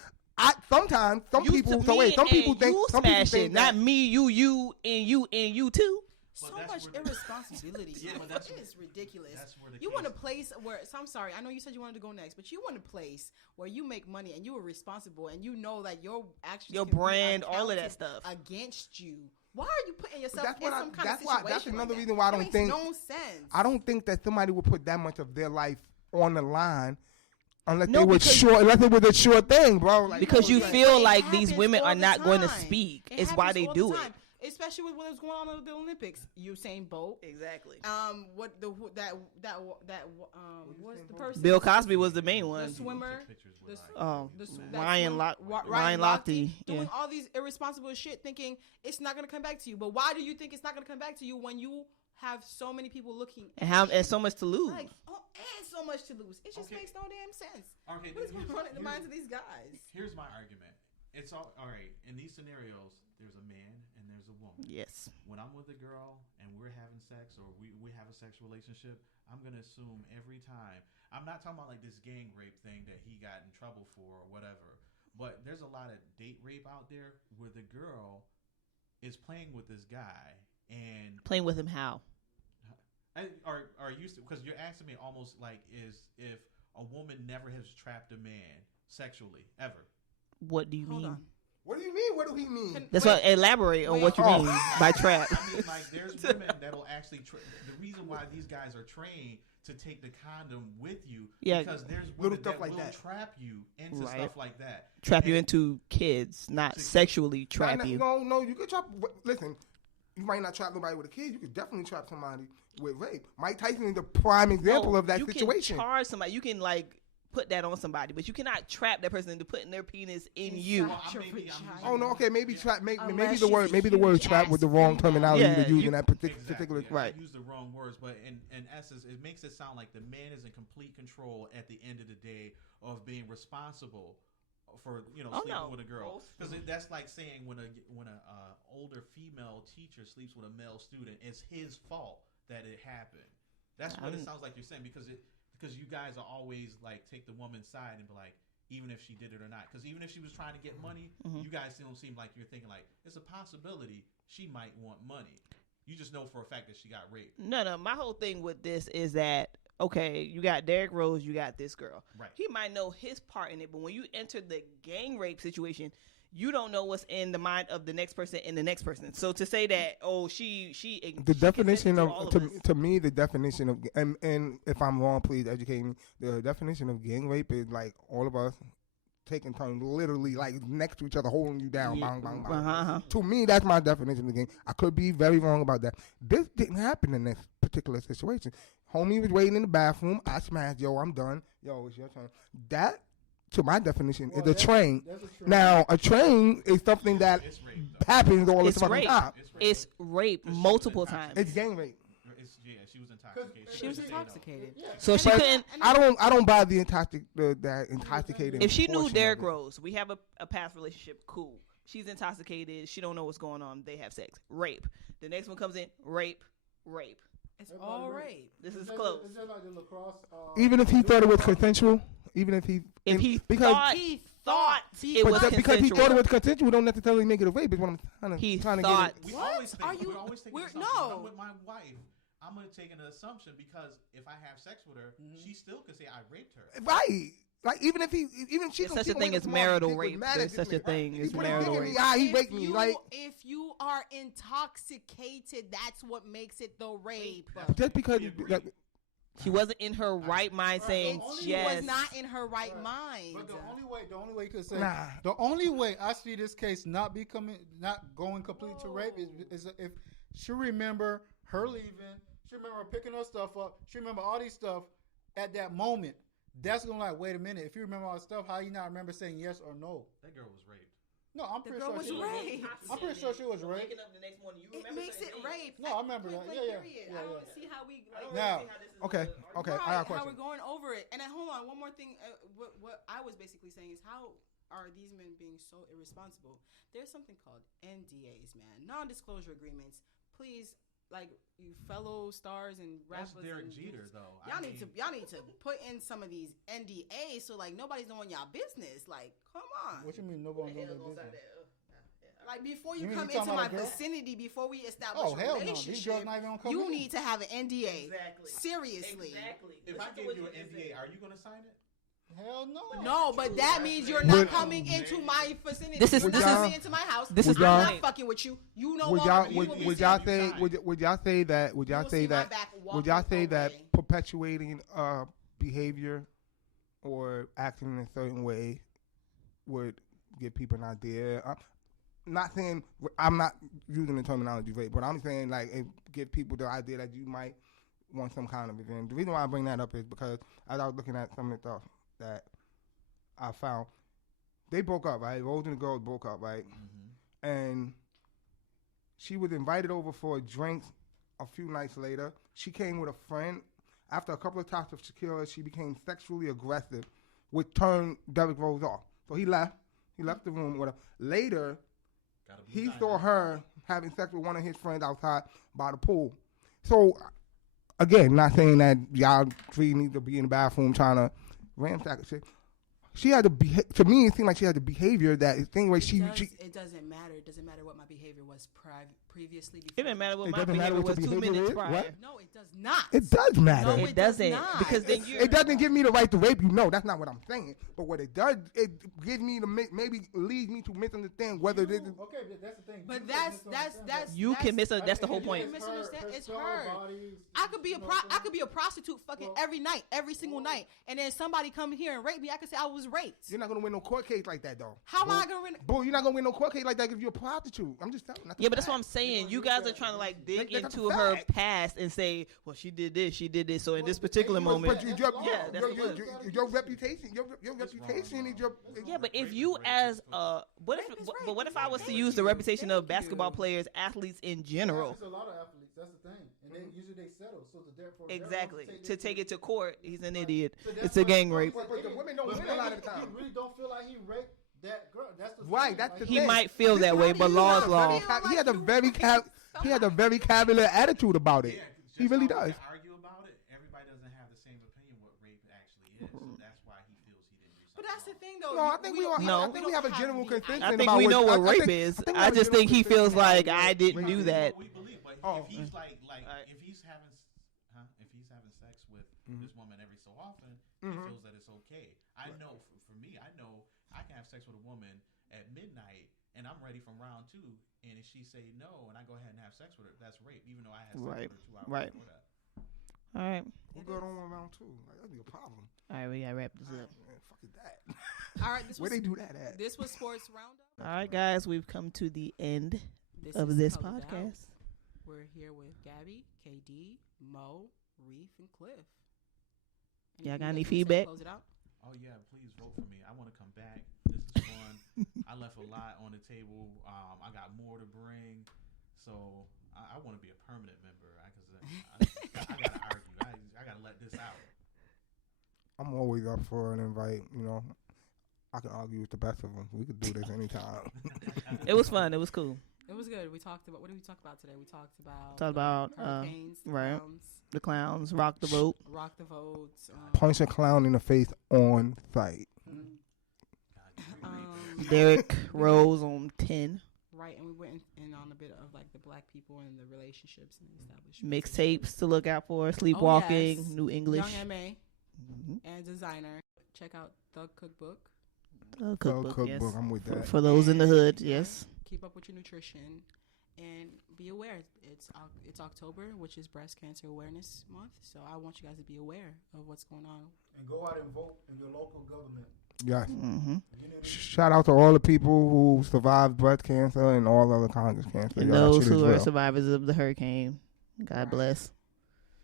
sometimes some people think not me, you, and you too. So much irresponsibility. It's ridiculous. You want a place where, so I'm sorry, I know you said you wanted to go next, but you want a place where you make money and you are responsible and you know that your actions, your brand, all of that stuff against you. Why are you putting yourself in some kind of situation? That's another reason why I don't think. Makes no sense. I don't think that somebody would put that much of their life on the line. Unless it was a sure thing, bro. Like, because you feel like these women are not going to speak. It's why they do it. Especially with what was going on at the Olympics. Usain Bolt. Exactly. What's the person? Bill Cosby was the main one. The swimmer. Ryan Lochte. Doing all these irresponsible shit, thinking it's not going to come back to you. But why do you think it's not going to come back to you when you have so many people looking and so much to lose? And so much to lose. It just makes no damn sense. Okay, what is going on in the minds of these guys? Here's my argument. It's all right. In these scenarios, there's a man and there's a woman. Yes. When I'm with a girl and we're having sex or we have a sexual relationship, I'm going to assume every time. I'm not talking about like this gang rape thing that he got in trouble for or whatever. But there's a lot of date rape out there where the girl is playing with this guy and playing with him how? Are used to, because you're asking me almost like is if a woman never has trapped a man sexually ever. What do you mean? On. What do you mean? What do he mean? That's what. Elaborate on what you mean by trap. I mean, like, there's women that'll actually. The reason why these guys are trained to take the condom with you, because there's women that will trap you into stuff like that. Trap you into kids, not sexually trap you. No, you could trap. Listen, you might not trap nobody with a kid. You could definitely trap somebody with rape. Mike Tyson is the prime example of that situation. You can charge somebody. You can put that on somebody, but you cannot trap that person into putting their penis in you. Maybe trap. Maybe the word trap was the wrong terminology to use in that particular. Right. Use the wrong words, but in essence, it makes it sound like the man is in complete control at the end of the day of being responsible for sleeping with a girl. Because that's like saying when a older female teacher sleeps with a male student, it's his fault that it happened. That's what it sounds like you're saying, because you guys are always like take the woman's side and be like, even if she did it or not. Because even if she was trying to get money, you guys don't seem like you're thinking like it's a possibility she might want money. You just know for a fact that she got raped. No. My whole thing with this is that, okay, you got Derrick Rose, you got this girl. Right. He might know his part in it, but when you enter the gang rape situation, you don't know what's in the mind of the next person and the next person. So to say that, the definition of to me, the definition of and if I'm wrong, please educate me. The definition of gang rape is like all of us taking turns, literally like next to each other, holding you down, bang, bang, bang. To me, that's my definition of the game. I could be very wrong about that. This didn't happen in this particular situation. Homie was waiting in the bathroom. I smashed. Yo, I'm done. Yo, it's your turn. That, to my definition, is a train. Now, a train is something that happens all the fucking time. It's rape multiple times. It's gang rape. She was intoxicated. She was intoxicated. So she couldn't. I don't buy the intoxicated. If she knew Derrick Rose, we have a past relationship. Cool. She's intoxicated. She don't know what's going on. They have sex. Rape. The next one comes in. Rape. It's all rape. This is close. Is that like the lacrosse? Even if he thought it was consensual, because he thought it was consensual. Because he thought it was consensual, don't necessarily make it a rape. Is what I'm trying to get at. We always think when I'm with my wife, I'm going to take an assumption because if I have sex with her, she still could say I raped her. Right. Like even if she There's such a thing as marital rape. There's such a thing as marital rape. He raped me. Like if you are intoxicated, that's what makes it the rape. just because she wasn't in her right mind, saying yes. She was not in her right mind. But the only way you could say, the only way I see this case not going complete to rape is if she remember her leaving, she remember her picking her stuff up, she remember all these stuff at that moment. That's gonna like, wait a minute. If you remember all the stuff, how you not remember saying yes or no? That girl was raped. No, I'm pretty sure she was raped. I'm pretty sure she was raped. Waking up the next morning, you It makes it rape. No, I remember that. Yeah. I don't see how we. now. Okay. Right, I got a how question. we're going over it. And then hold on, one more thing. What I was basically saying is how are these men being so irresponsible? There's something called NDAs, man, non-disclosure agreements. Please. Like you fellow stars and rappers. That's Derek Jeter, though. Y'all need to put in some of these NDAs so like nobody's knowing y'all business. Like, come on. What you mean nobody knows their business? Like before you come into my vicinity, before we establish a relationship, you need to have an NDA. Exactly. Seriously. Exactly. If I give you an NDA, are you gonna sign it? Hell no. No, but that means you're not coming into my vicinity. This is coming into my house. This is I'm not fucking with you. You know what? Would y'all say that perpetuating behavior or acting in a certain way would give people an idea? I'm not using the terminology rape, but I'm saying like it give people the idea that you might want some kind of revenge. The reason why I bring that up is because as I was looking at some of the stuff that I found, they broke up, right? Rose and the girls broke up, right? Mm-hmm. And she was invited over for drinks a few nights later. She came with a friend. After a couple of talks with Shakira, she became sexually aggressive, which turned Derrick Rose off. So he left. He left the room with her. Later, he saw her having sex with one of his friends outside by the pool. So, again, not saying that y'all three need to be in the bathroom trying to ransack shit. She had to me, it seemed like she had the behavior that it doesn't matter. It doesn't matter what my behavior was previously. It doesn't matter what my behavior was 2 minutes prior. What? No, it does not. It does matter. No, it doesn't. Because then it doesn't give me the right to rape you. No, that's not what I'm saying. But what it does, it gives me maybe leads me to misunderstand whether this is. Okay, but that's the thing. But that's you can misunderstand. That's the whole point. It's her. I could be a prostitute fucking every night, every single night, and then somebody come here and rape me. I could say I was raped. You're not gonna win no court case like that, though. How am I gonna win? Bro, you're not gonna win no court case like that if you're a prostitute. I'm just telling you. Yeah, but that's what I'm saying. You guys are trying to like dig into her past and say, well, she did this. So in this particular moment, your reputation is your. Yeah, but if you as what if I was to use the reputation of basketball players, athletes in general? There's a lot of athletes. That's the thing, and then usually they settle. So therefore, exactly to take it to court, he's an idiot. It's a gang rape. But the women don't win a lot of the time. He really don't feel like he raped that girl. That's the right. That's the he thing. might feel that way, but law's law. He had a very cavalier attitude about it. He really does. Argue about it. Everybody doesn't have the same opinion what rape actually is. So that's why he feels he didn't do something. But that's the thing, though. No, I think we have a general consensus. I think we know what rape is. I just think he feels like I didn't do that. We believe, but if he's if he's having sex with this woman every so often, he feels that it's okay. I know for me, I know I can have sex with a woman at midnight and I'm ready from round 2, and if she say no and I go ahead and have sex with her, that's rape, even though I had sex with her 2 hours before that. All right. We'll go on round 2. Like, that'd be a problem. All right, we gotta wrap this up. Man, fuck is that? All right, where they do that at? This was Sports Roundup. All right, guys, we've come to the end of this podcast. We're here with Gabby, KD, Mo, Reef, and Cliff. Y'all got any feedback? Close it out. Oh yeah, please vote for me. I want to come back. This is fun. I left a lot on the table. I got more to bring, so I want to be a permanent member. I gotta argue. I gotta let this out. I'm always up for an invite. You know, I can argue with the best of them. We could do this anytime. It was fun. It was cool. It was good. We talked about, what did we talk about today? We talked about hurricanes, the clowns, rock the vote. Punch a clown in the face on site. Derrick Rose on 10. Right, and we went in on a bit of like the black people and the relationships and the establishments. Mixtapes to look out for, Sleepwalking, New English. Young M.A. And Designer. check out Thug Cookbook. Cookbook, yes. I'm with that. For those in the hood, yes. Keep up with your nutrition, and be aware. It's October, which is Breast Cancer Awareness Month. So I want you guys to be aware of what's going on. And go out and vote in your local government. Yes. Shout out to all the people who survived breast cancer and all other kinds of cancer. And those who are survivors of the hurricane. God bless.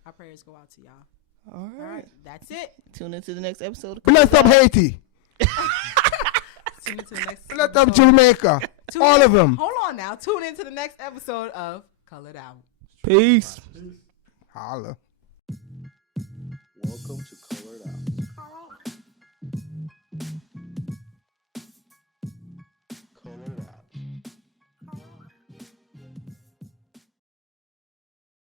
Our prayers go out to y'all. All right. That's it. Tune into the next episode. Bless up Haiti. Tune into the next Bless up Jamaica. All of them. Hold on now. Tune into the next episode of Colored Out. Peace. Holla. Welcome to Colored Out.